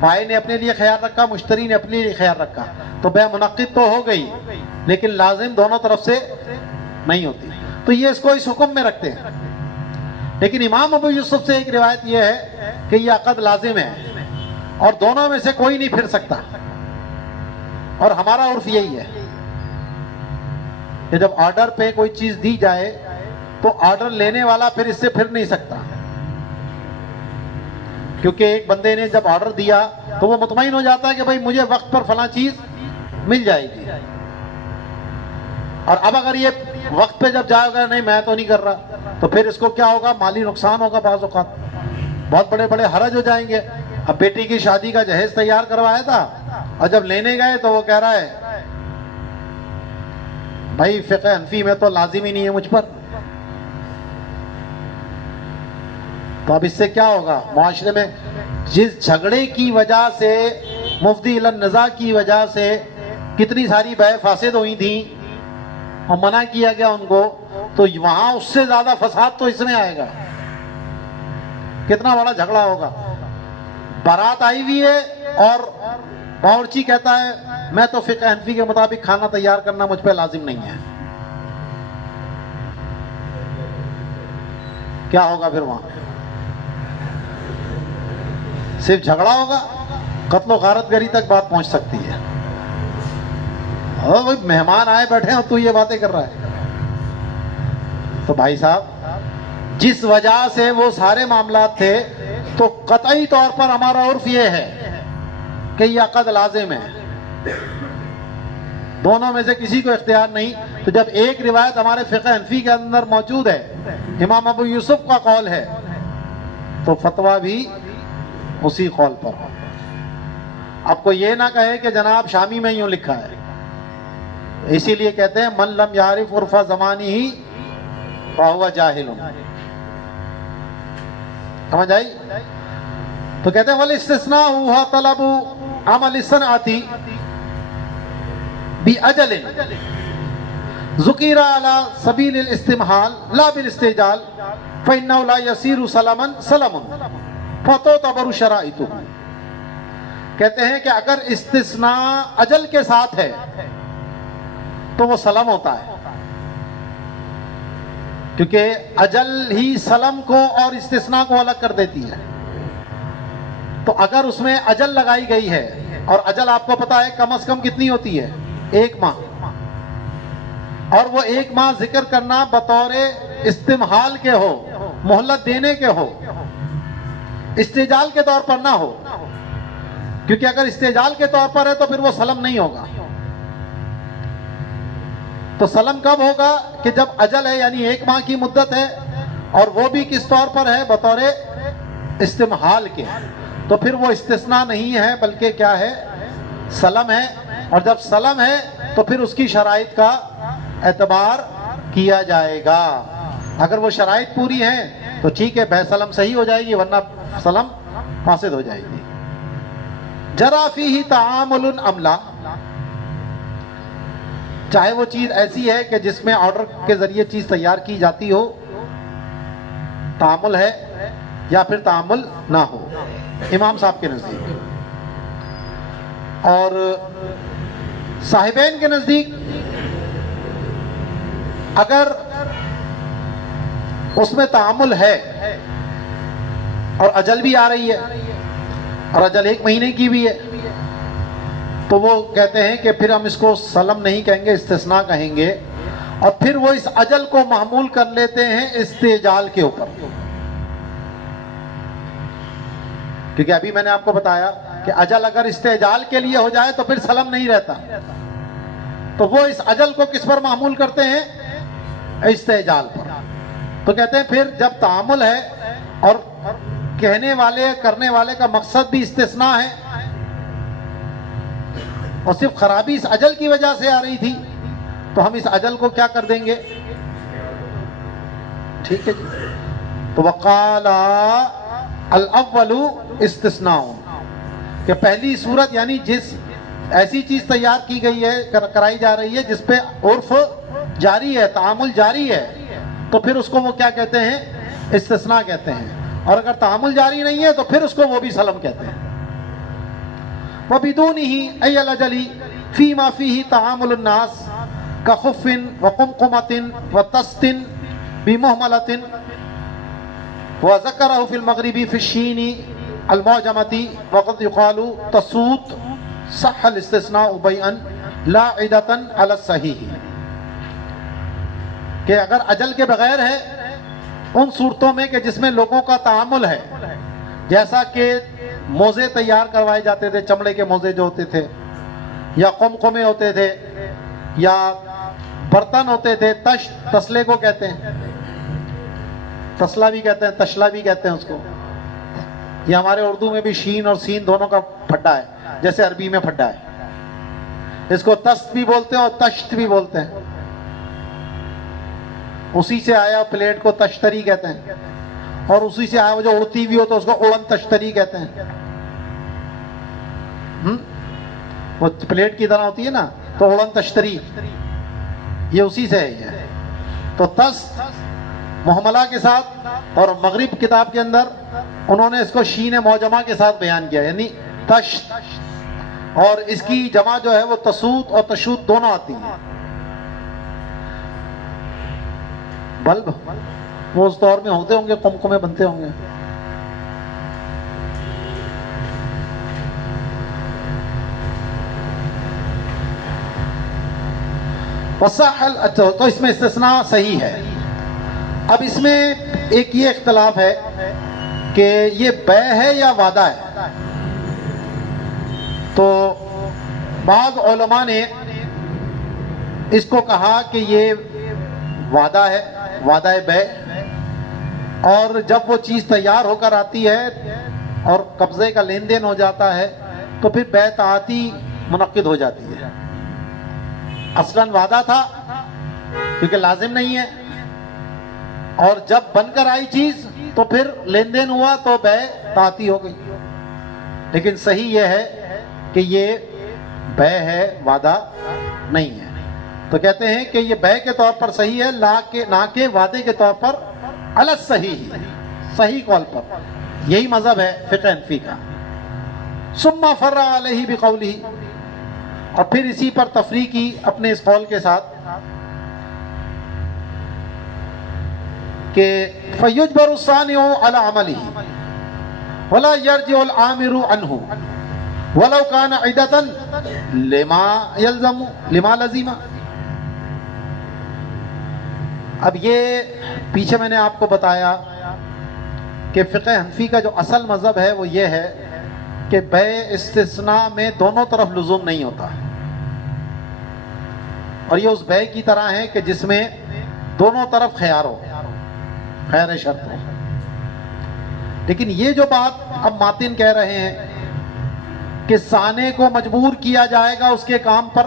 بھائی نے اپنے لیے خیال رکھا، مشتری نے اپنے لیے خیال رکھا، تو بے منعقد تو ہو گئی لیکن لازم دونوں طرف سے نہیں ہوتی. تو یہ اس کو اس حکم میں رکھتے ہیں. لیکن امام ابو یوسف سے ایک روایت یہ ہے کہ یہ عقد لازم ہے اور دونوں میں سے کوئی نہیں پھر سکتا. اور ہمارا عرف یہی ہے کہ جب آرڈر پہ کوئی چیز دی جائے تو آرڈر لینے والا پھر اس سے پھر نہیں سکتا، کیونکہ ایک بندے نے جب آرڈر دیا تو وہ مطمئن ہو جاتا ہے کہ بھائی مجھے وقت پر فلاں چیز مل جائے گی. اور اب اگر یہ وقت پہ جب جائے گا نہیں میں تو نہیں کر رہا، تو پھر اس کو کیا ہوگا، مالی نقصان ہوگا، بعض اوقات بہت بڑے بڑے حرج ہو جائیں گے. اب بیٹی کی شادی کا جہیز تیار کروایا تھا اور جب لینے گئے تو وہ کہہ رہا ہے بھائی فقہ حنفی میں تو لازم ہی نہیں ہے مجھ پر. تو اب اس سے کیا ہوگا، معاشرے میں جس جھگڑے کی وجہ سے، مفضی الی النزاع کی وجہ سے کتنی ساری بیع فاسد ہوئی تھیں اور منع کیا گیا ان کو، تو وہاں اس سے زیادہ فساد تو اس میں آئے گا. کتنا بڑا جھگڑا ہوگا. بارات آئی ہوئی ہے اور باورچی کہتا ہے میں تو فقہ حنفی کے مطابق کھانا تیار کرنا مجھ پہ لازم نہیں ہے. کیا ہوگا پھر وہاں؟ صرف جھگڑا ہوگا، قتل و غارت گری تک بات پہنچ سکتی ہے. وہی مہمان آئے بیٹھے ہیں تو یہ باتیں کر رہا ہے. تو بھائی صاحب جس وجہ سے وہ سارے معاملات تھے، تو قطعی طور پر ہمارا عرف یہ ہے کہ یہ عقد لازم ہے، دونوں میں سے کسی کو اختیار نہیں. تو جب ایک روایت ہمارے فقہ حنفی کے اندر موجود ہے، امام ابو یوسف کا قول ہے، تو فتویٰ بھی اسی قول پر. اب کو یہ نہ کہے کہ جناب شامی میں یوں لکھا ہے، اسی لیے کہتے ہیں من لم یعرف عرف زمانی ہی فہو جاہل. سمجھ آئی؟ تو کہتے ہیں والاستثناء ہوا طلب عمل الصنعۃ بأجل ذکر علی سبیل الاستمحال لا بالاستعجال فإنه لا يصير سلما سلما فتعتبر شرائطه. کہتے ہیں کہ اگر استثناء اجل کے ساتھ ہے تو وہ سلم ہوتا ہے، کیونکہ اجل ہی سلم کو اور استثناء کو الگ کر دیتی ہے. تو اگر اس میں اجل لگائی گئی ہے، اور اجل آپ کو پتا ہے کم از کم کتنی ہوتی ہے، 1 ماہ، اور وہ 1 ماہ ذکر کرنا بطور استمحال کے ہو، مہلت دینے کے ہو، استعجال کے طور پر نہ ہو. کیونکہ اگر استعجال کے طور پر ہے تو پھر وہ سلم نہیں ہوگا. تو سلم کب ہوگا؟ کہ جب اجل ہے، یعنی 1 ماہ کی مدت ہے، اور وہ بھی کس طور پر ہے؟ بطور استمحال کے. تو پھر وہ استثناء نہیں ہے بلکہ کیا ہے؟ سلم ہے. اور جب سلم ہے تو پھر اس کی شرائط کا اعتبار کیا جائے گا. اگر وہ شرائط پوری ہیں تو ٹھیک ہے، بے سلم صحیح ہو جائے گی، ورنہ سلم فاسد ہو جائے گی. جرا فیہ تعامل عملہ، چاہے وہ چیز ایسی ہے کہ جس میں آرڈر کے ذریعے چیز تیار کی جاتی ہو، تعامل ہے، یا پھر تعامل نہ ہو امام صاحب کے نزدیک. اور صاحبین کے نزدیک اگر اس میں تعامل ہے اور اجل بھی آ رہی ہے، اور اجل 1 مہینے کی بھی ہے، تو وہ کہتے ہیں کہ پھر ہم اس کو سلم نہیں کہیں گے، استثناء کہیں گے. اور پھر وہ اس اجل کو محمول کر لیتے ہیں استعجال کے اوپر. کیونکہ ابھی میں نے آپ کو بتایا کہ اجل اگر استعجال کے لیے ہو جائے تو پھر سلم نہیں رہتا، تو وہ اس اجل کو کس پر معمول کرتے ہیں؟ استعجال پر. تو کہتے ہیں پھر جب تعامل ہے اور کہنے والے کرنے والے کا مقصد بھی استثناء ہے اور صرف خرابی اس اجل کی وجہ سے آ رہی تھی، تو ہم اس اجل کو کیا کر دیں گے؟ ٹھیک ہے جی. تو وقال الاول استثناء، کہ پہلی صورت یعنی جس ایسی چیز تیار کی گئی ہے، کرائی جا رہی ہے جس پہ عرف جاری ہے، تعامل جاری ہے، تو پھر اس کو وہ کیا کہتے ہیں؟ استثناء کہتے ہیں. اور اگر تعامل جاری نہیں ہے تو پھر اس کو وہ بھی سلم کہتے ہیں. وَبِدُونِهِ أَيَّ الْأَجَلِ فِي مَا فِيهِ تَعَامُلُ النَّاسِ كَخُفٍ وَقُمْقُمَةٍ وَتَسْتٍ بِمُهْمَلَةٍ. وَذَكَرَهُ فِي الْمَغْرِبِ فِي الشِّينِ الْمُعْجَمَةِ وَقَدْ يُقَالُ تَسُوت صح الاستثناء بيئا لا عدة على الصحيح، کہ اگر اجل کے بغیر ہے ان صورتوں میں کہ جس میں لوگوں کا تعامل ہے، جیسا کہ موزے تیار کروائے جاتے تھے، چمڑے کے موزے جو ہوتے تھے، یا قمقمے ہوتے تھے، یا برتن ہوتے تھے، تسلے کو کہتے ہیں، تسلا بھی کہتے ہیں، تشلا بھی کہتے ہیں اس کو. یہ ہمارے اردو میں بھی شین اور سین دونوں کا پھڈا ہے، جیسے عربی میں پھڈا ہے. اس کو تست بھی بولتے ہیں اور تشت بھی بولتے ہیں. اسی سے آیا پلیٹ کو تشتری کہتے ہیں، اور اسی سے آیا وہ جو اڑتی ہوئی ہو تو اس کو اڑن تشتری کہتے ہیں. وہ پلیٹ کی طرح ہوتی ہے نا تو اڑن تشتری، یہ اسی سے ہے. یہ تو تست محملہ کے ساتھ، اور مغرب کتاب کے اندر انہوں نے اس کو شین معجمہ کے ساتھ بیان کیا، یعنی تشت، اور اس کی جمع جو ہے وہ تسوت اور تشوت دونوں آتی ہیں. بلب وہ اس دور میں ہوتے ہوں گے، قمقمے بنتے ہوں گے. تو اس میں استثناء صحیح ہے. اب اس میں ایک یہ اختلاف ہے کہ یہ بے ہے یا وعدہ ہے. تو بعض علماء نے اس کو کہا کہ یہ وعدہ ہے، وعدہ بے، اور جب وہ چیز تیار ہو کر آتی ہے اور قبضے کا لین دین ہو جاتا ہے تو پھر بے تعاتی منعقد ہو جاتی ہے. اصلاً وعدہ تھا کیونکہ لازم نہیں ہے، اور جب بن کر آئی چیز تو پھر لین دین ہوا تو بے تعاتی ہو گئی. لیکن صحیح یہ ہے کہ یہ بے ہے، وعدہ نہیں ہے. تو کہتے ہیں کہ یہ بے کے طور پر صحیح ہے، نہ کہ وعدے کے طور پر الگ صحیح، صحیح قول پر. یہی مذہب ہے فقہ حنفی کا. ثم فرع علیہ بقولہ، اور پھر اسی پر تفریع کی اپنے اس قول کے ساتھ کہ فیجبر الصانع علی عملہ ولا یرجع العامر عنہ ولو کان عدۃ لما لزم. اب یہ پیچھے میں نے آپ کو بتایا کہ فقہ حنفی کا جو اصل مذہب ہے وہ یہ ہے کہ بے استثناء میں دونوں طرف لزوم نہیں ہوتا، اور یہ اس بے کی طرح ہے کہ جس میں دونوں طرف خیار ہو، خیر شرط ہو. لیکن یہ جو بات اب ماتن کہہ رہے ہیں کہ صانع کو مجبور کیا جائے گا اس کے کام پر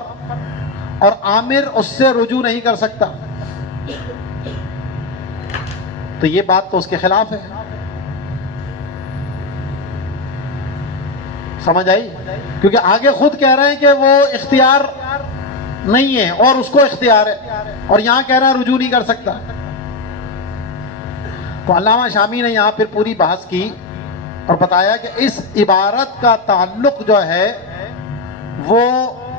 اور عامر اس سے رجوع نہیں کر سکتا، تو یہ بات تو اس کے خلاف ہے. سمجھ آئی؟ کیونکہ آگے خود کہہ رہے ہیں کہ وہ اختیار نہیں ہے اور اس کو اختیار ہے، اور یہاں کہہ رہا ہے رجوع نہیں کر سکتا. تو علامہ شامی نے یہاں پھر پوری بحث کی اور بتایا کہ اس عبارت کا تعلق جو ہے وہ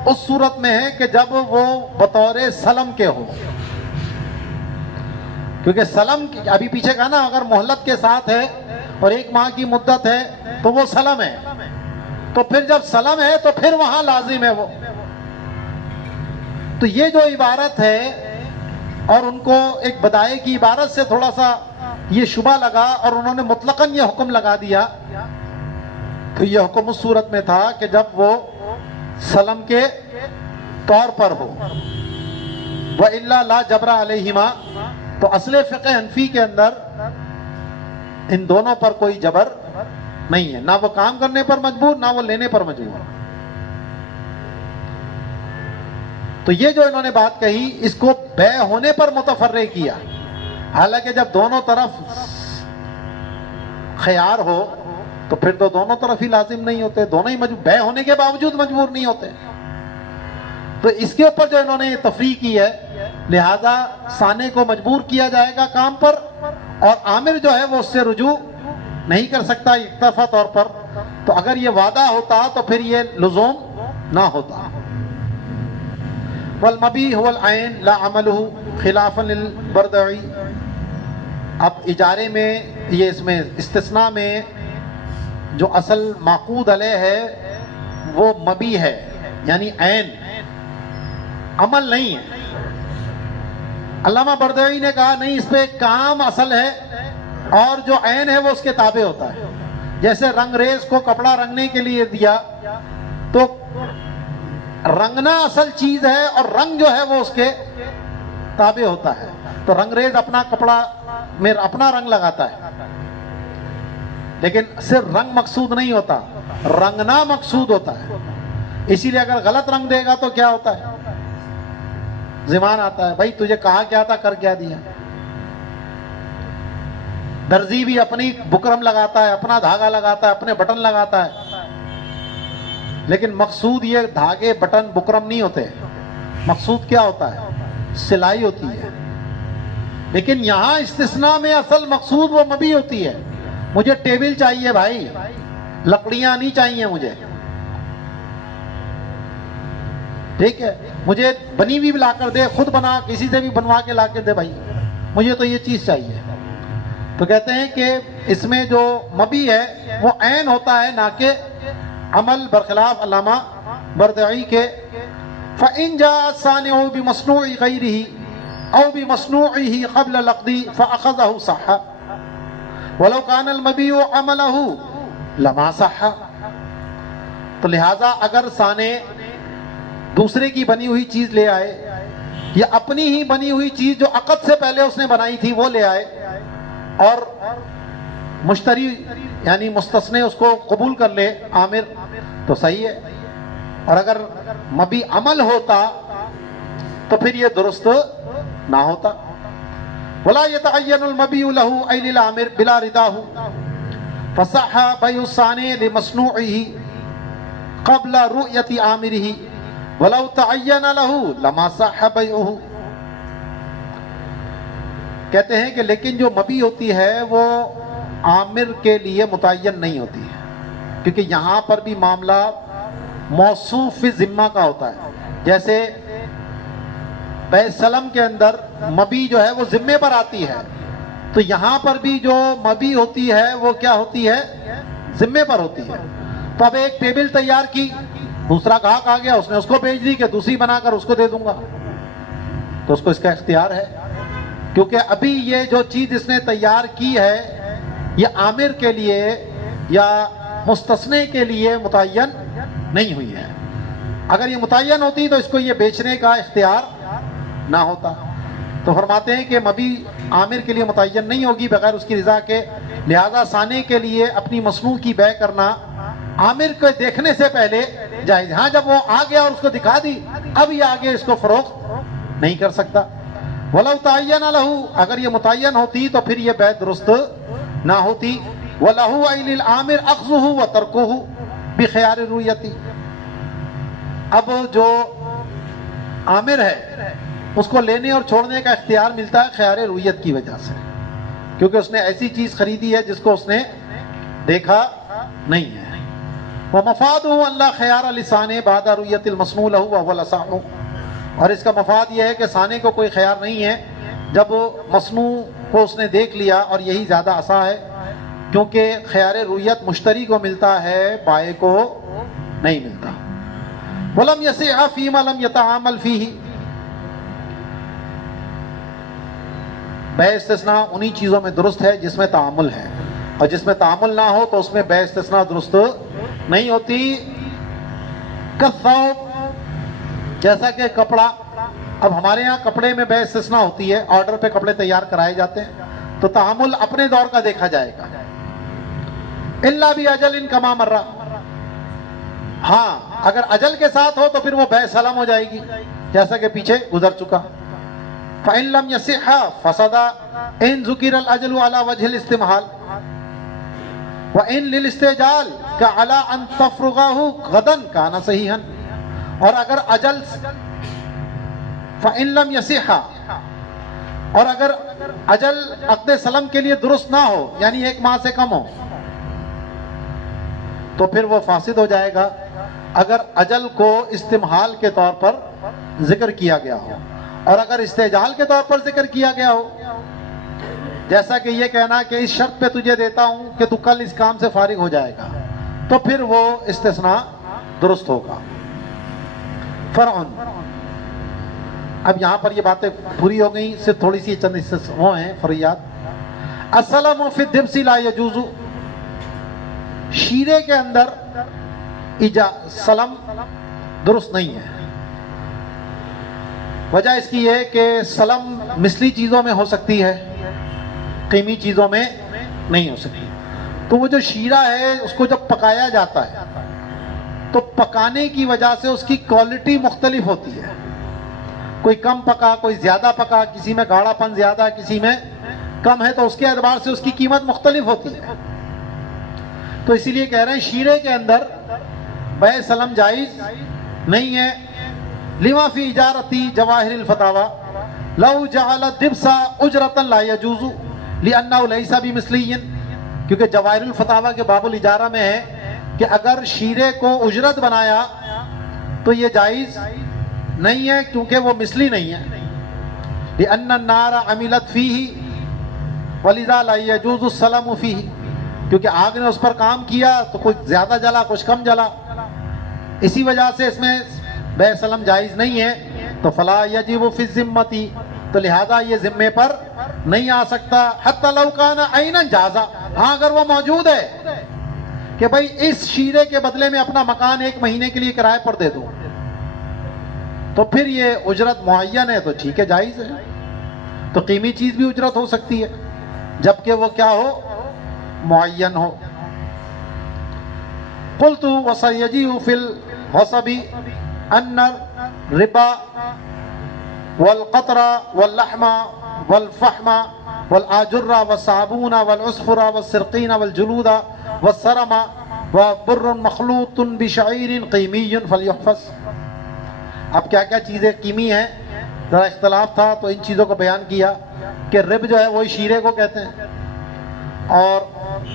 اس صورت میں ہے کہ جب وہ بطور سلم کے ہو. کیونکہ سلم ابھی پیچھے کہا نا، اگر مہلت کے ساتھ ہے اور 1 ماہ کی مدت ہے تو وہ سلم ہے. تو پھر جب سلم ہے تو پھر وہاں لازم ہے وہ. تو یہ جو عبارت ہے، اور ان کو ایک بدائے کی عبارت سے تھوڑا سا یہ شبہ لگا اور انہوں نے مطلقاً یہ حکم لگا دیا تو یہ حکم اس صورت میں تھا کہ جب وہ سلم کے طور پر ہو. وَإِلَّا لَا جَبْرَ عَلَيْهِمَا، تو اصل فقہ حنفی کے اندر ان دونوں پر کوئی جبر نہیں ہے، نہ وہ کام کرنے پر مجبور نہ وہ لینے پر مجبور. تو یہ جو انہوں نے بات کہی اس کو بیع ہونے پر متفرع کیا، حالانکہ جب دونوں طرف خیار ہو تو پھر تو دونوں طرف ہی لازم نہیں ہوتے، دونوں ہی بیع ہونے کے باوجود مجبور نہیں ہوتے. تو اس کے اوپر جو انہوں نے یہ تفریق کی ہے، لہذا سانے کو مجبور کیا جائے گا کام پر، اور عامر جو ہے وہ اس سے رجوع نہیں کر سکتا ایک طرفہ طور پر. تو اگر یہ وعدہ ہوتا تو پھر یہ لزوم نہ ہوتا. والمبی هو العین لا عمله خلافا للبردعی. اب اجارے میں یہ اس میں استثناء میں جو اصل معقود علیہ ہے وہ مبی ہے، یعنی عین، عمل نہیں ہے. علامہ بردعی نے کہا نہیں، اس پہ کام اصل ہے اور جو عین ہے وہ اس کے تابع ہوتا ہے. جیسے رنگ ریز کو کپڑا رنگنے کے لیے دیا تو رنگنا اصل چیز ہے اور رنگ جو ہے وہ اس کے تابع ہوتا ہے. تو رنگ ریز اپنا کپڑا میں اپنا رنگ لگاتا ہے، لیکن صرف رنگ مقصود نہیں ہوتا، رنگنا مقصود ہوتا ہے. اسی لیے اگر غلط رنگ دے گا تو کیا ہوتا ہے؟ زمان آتا ہے. بھائی تجھے کہا کیا تھا، کر کیا دیا. درزی بھی اپنی بکرم لگاتا ہے، اپنا دھاگا لگاتا ہے، اپنے بٹن لگاتا ہے، لیکن مقصود یہ دھاگے بٹن بکرم نہیں ہوتے. مقصود کیا ہوتا ہے؟ سلائی ہوتی ہے. لیکن یہاں استثناء میں اصل مقصود وہ مبی ہوتی ہے. مجھے ٹیبل چاہیے بھائی، لکڑیاں نہیں چاہیے مجھے، ٹھیک ہے، مجھے بنی ہوئی لا کر دے، خود بنا کسی سے بھی بنوا کے لا کے دے بھائی، مجھے تو یہ چیز چاہیے. تو کہتے ہیں کہ اس میں جو مبی ہے وہ عین ہوتا ہے نہ کہ عمل، برخلاف علامہ بردعی کے. فَإِن جَاءَ الصَّانِعُ بِمَصْنُوعِ غَيْرِهِ أَوْ بِمَصْنُوعِهِ قَبْلَ الْعَقْدِ فَأَخَذَهُ صَحَّ وَلَوْ كَانَ الْمَبِيعُ عَمَلَهُ لَمَا صَحَّ. تو لہٰذا اگر صانع دوسرے کی بنی ہوئی چیز لے آئے یا اپنی ہی بنی ہوئی چیز جو عقد سے پہلے اس نے بنائی تھی وہ لے آئے اور مشتری یعنی مستثنی اس کو قبول کر لے عامر، تو صحیح ہے. اور اگر مبی عمل ہوتا تو پھر یہ درست نہ ہوتا. وَلَا يَتَعَيَّنُ الْمَبِيُّ لَهُ أَيْ لِلْعَامِرِ بِلَا رِضَاهُ فَصَحَّ بَيْعُ الصَّانِعِ لِمَصْنُوعِهِ قَبْلَ رُؤْيَةِ عَامِرِهِ وَلَوْ تَعَيَّنَ لَهُ لَمَا صَحَّ بَيْعُهُ. کہتے ہیں کہ لیکن جو مبی ہوتی ہے وہ عامر کے لیے متعین نہیں ہوتی ہے، کیونکہ یہاں پر بھی معاملہ موصوف فی ذمہ کا ہوتا ہے. جیسے بیع سلم کے اندر مبی جو ہے وہ ذمے پر آتی ہے، تو یہاں پر بھی جو مبی ہوتی ہے وہ کیا ہوتی ہے؟ ذمے پر ہوتی ہے. تو اب ایک ٹیبل تیار کی، دوسرا گاہک آ گیا، اس نے اس کو بھیج دی کہ دوسری بنا کر اس کو دے دوں گا، تو اس کو اس کا اختیار ہے، کیونکہ ابھی یہ جو چیز اس نے تیار کی ہے یہ عامر کے لیے یا مستثنی کے لیے متعین نہیں ہوئی ہے. اگر یہ متعین ہوتی تو اس کو یہ بیچنے کا اختیار نہ ہوتا. تو فرماتے ہیں کہ مبی عامر کے لیے متعین نہیں ہوگی بغیر اس کی رضا کے، لہذا صانع کے لیے اپنی مصنوع کی بیع کرنا عامر کو دیکھنے سے پہلے جائز. ہاں جب وہ آ گیا اور اس کو دکھا دی، اب یہ آگے اس کو فروخت نہیں کر سکتا. وَلَوْ تَعَيَّنَ لَهُ، اگر یہ متعین ہوتی تو پھر یہ بیع درست نہ ہوتی. وَلَهُ أَيْ لِلْعَامِرِ أَخْذُهُ وَتَرْكُهُ بِخِيَارِ الرُّؤْيَةِ. اب جو عامر ہے اس کو لینے اور چھوڑنے کا اختیار ملتا ہے خیار رویت کی وجہ سے، کیونکہ اس نے ایسی چیز خریدی ہے جس کو اس نے دیکھا نہیں ہے. وَمَفَادُهُ أَنْ لَا خِيَارَ لِصَانِعٍ بَعْدَ رُؤْيَةِ الْمَصْنُوعِ لَهُ وَهُوَ الْأَصَحُّ. اور اس کا مفاد یہ ہے کہ صانع کو کوئی خیار نہیں ہے جب مصنوع کو اس نے دیکھ لیا، اور یہی زیادہ اصح ہے، کیونکہ خیار رویت مشتری کو ملتا ہے، بائع کو نہیں ملتا. وَلَمْ يَسِعْهَ فِي مَا لَمْ يَتَعَامَلْ فِيهِ. بیع استثناء انہی چیزوں میں درست ہے جس میں تعامل ہے. اور جس میں تعامل نہ ہو تو اس میں بے استثناء درست نہیں ہوتی. کالثوب، جیسا کہ کپڑا. اب ہمارے ہاں کپڑے میں بے استثناء ہوتی ہے، آرڈر پہ کپڑے تیار کرائے جاتے ہیں تو تعامل اپنے دور کا دیکھا جائے گا. الا باجل کما مرہ، ہاں اگر اجل کے ساتھ ہو تو پھر وہ بے سلم ہو جائے گی جیسا کہ پیچھے گزر چکا. فإن لم يصح فسد ان ذکر الاجل على وجه الاستمهال وإن للاستعجال كعلى ان تفرغه غدا كان صحيحا. اور اگر اجل فإن لم يصح، اور اگر اجل عقد سلم کے لیے درست نہ ہو یعنی 1 ماہ سے کم ہو تو پھر وہ فاسد ہو جائے گا اگر اجل کو استمحال کے طور پر ذکر کیا گیا ہو. اور اگر استعجال کے طور پر ذکر کیا گیا ہو، جیسا کہ یہ کہنا کہ اس شرط پہ تجھے دیتا ہوں کہ تو کل اس کام سے فارغ ہو جائے گا، تو پھر وہ استثناء درست ہوگا. فرعون، اب یہاں پر یہ باتیں پوری ہو گئیں، صرف تھوڑی سی چند وہ ہیں فریات. السلام فی الدبس لا یجوز، شیرے کے اندر سلم درست نہیں ہے. وجہ اس کی ہے کہ سلم مثلی چیزوں میں ہو سکتی ہے، قیمتی چیزوں میں نہیں ہو سکتی. تو وہ جو شیرہ ہے اس کو جب پکایا جاتا ہے تو پکانے کی وجہ سے اس کی کوالٹی مختلف ہوتی ہے. کوئی کم پکا، کوئی زیادہ پکا، کسی میں گاڑھا پن زیادہ، کسی میں کم ہے، تو اس کے اعتبار سے اس کی قیمت مختلف ہوتی ہے. تو اسی لیے کہہ رہے ہیں شیرے کے اندر بے سلم جائز نہیں ہے. لما فی اجارتی جواہر الفتاوی لو جعل الدبس اجرتا لا يجوز لانه ليس بمثلی، کیونکہ جواہر الفتاوی کے باب الاجارہ میں ہے کہ اگر شیرے کو اجرت بنایا تو یہ جائز نہیں ہے کیونکہ وہ مثلی نہیں ہے. لان النار عملت فیہ ولذا لا يجوز السلم فیہ، کیونکہ آگ نے اس پر کام کیا تو کچھ زیادہ جلا کچھ کم جلا، اسی وجہ سے اس میں بے سلم جائز نہیں ہے. تو فلا یجب فی الذمتی، تو لہذا یہ ذمے پر نہیں آ سکتا. حتی لو کان عینا جازا، ہاں اگر وہ موجود ہے کہ بھائی اس شیرے کے بدلے میں اپنا مکان 1 مہینے کے لیے کرائے پر دے دو، تو پھر یہ اجرت معین ہے تو ٹھیک ہے، جائز ہے. تو قیمتی چیز بھی اجرت ہو سکتی ہے جبکہ وہ کیا ہو، معین ہو. قلت وسيجيء في الغصب ان الربا والقطر واللحم والفحم والآجر والصابون والعصفر والسرقين والجلود والسرم وبر مخلوط بشعير قيمي فليحفظ. اب کیا کیا چیزیں قیمی ہیں، ذرا اختلاف تھا تو ان چیزوں کو بیان کیا کہ رب جو ہے وہی شیرے کو کہتے ہیں، اور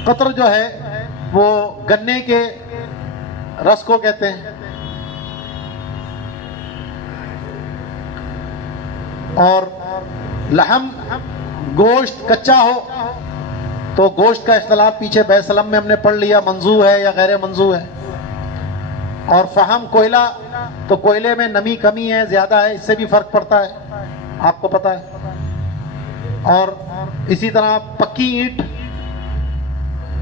قطر جو ہے وہ گنے کے رس کو کہتے ہیں، اور لحم گوشت کچا ہو تو گوشت کا اختلاف پیچھے بے سلم میں ہم نے پڑھ لیا، منزوع ہے یا غیر منزوع ہے. اور فہم کوئلہ، تو کوئلے میں نمی کمی ہے زیادہ ہے، اس سے بھی فرق پڑتا ہے، آپ کو پتہ ہے. اور اسی طرح پکی اینٹ،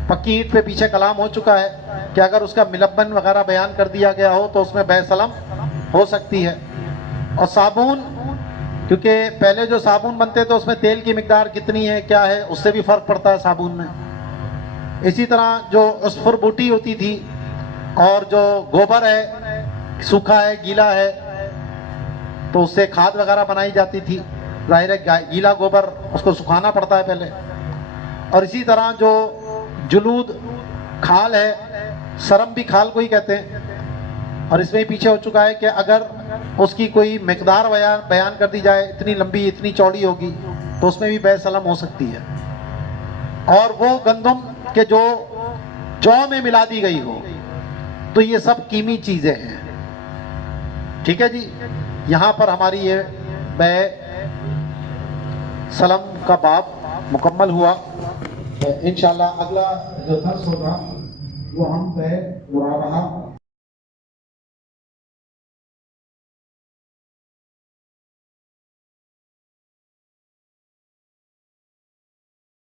پکی اینٹ پہ پیچھے کلام ہو چکا ہے کہ اگر اس کا ملبن وغیرہ بیان کر دیا گیا ہو تو اس میں بے سلم ہو سکتی ہے. اور صابون، کیونکہ پہلے جو صابن بنتے تو اس میں تیل کی مقدار کتنی ہے کیا ہے، اس سے بھی فرق پڑتا ہے صابن میں. اسی طرح جو عصفر بوٹی ہوتی تھی اور جو گوبر ہے، سوکھا ہے گیلا ہے، تو اس سے کھاد وغیرہ بنائی جاتی تھی. ظاہر ہے گیلا گوبر اس کو سکھانا پڑتا ہے پہلے. اور اسی طرح جو جلود کھال ہے، سرم بھی کھال کو ہی کہتے ہیں، اور اس میں پیچھے ہو چکا ہے کہ اگر اس کی کوئی مقدار بیان کر دی جائے، اتنی لمبی اتنی چوڑی ہوگی، تو اس میں بھی بے سلم ہو سکتی ہے. اور وہ گندم کے جو جو میں ملا دی گئی ہو، تو یہ سب قیمتی چیزیں ہیں. ٹھیک ہے جی، یہاں پر ہماری یہ بے سلم کا باب مکمل ہوا. انشاءاللہ اگلا جو درس ہوگا وہ ہم بے مرابحہ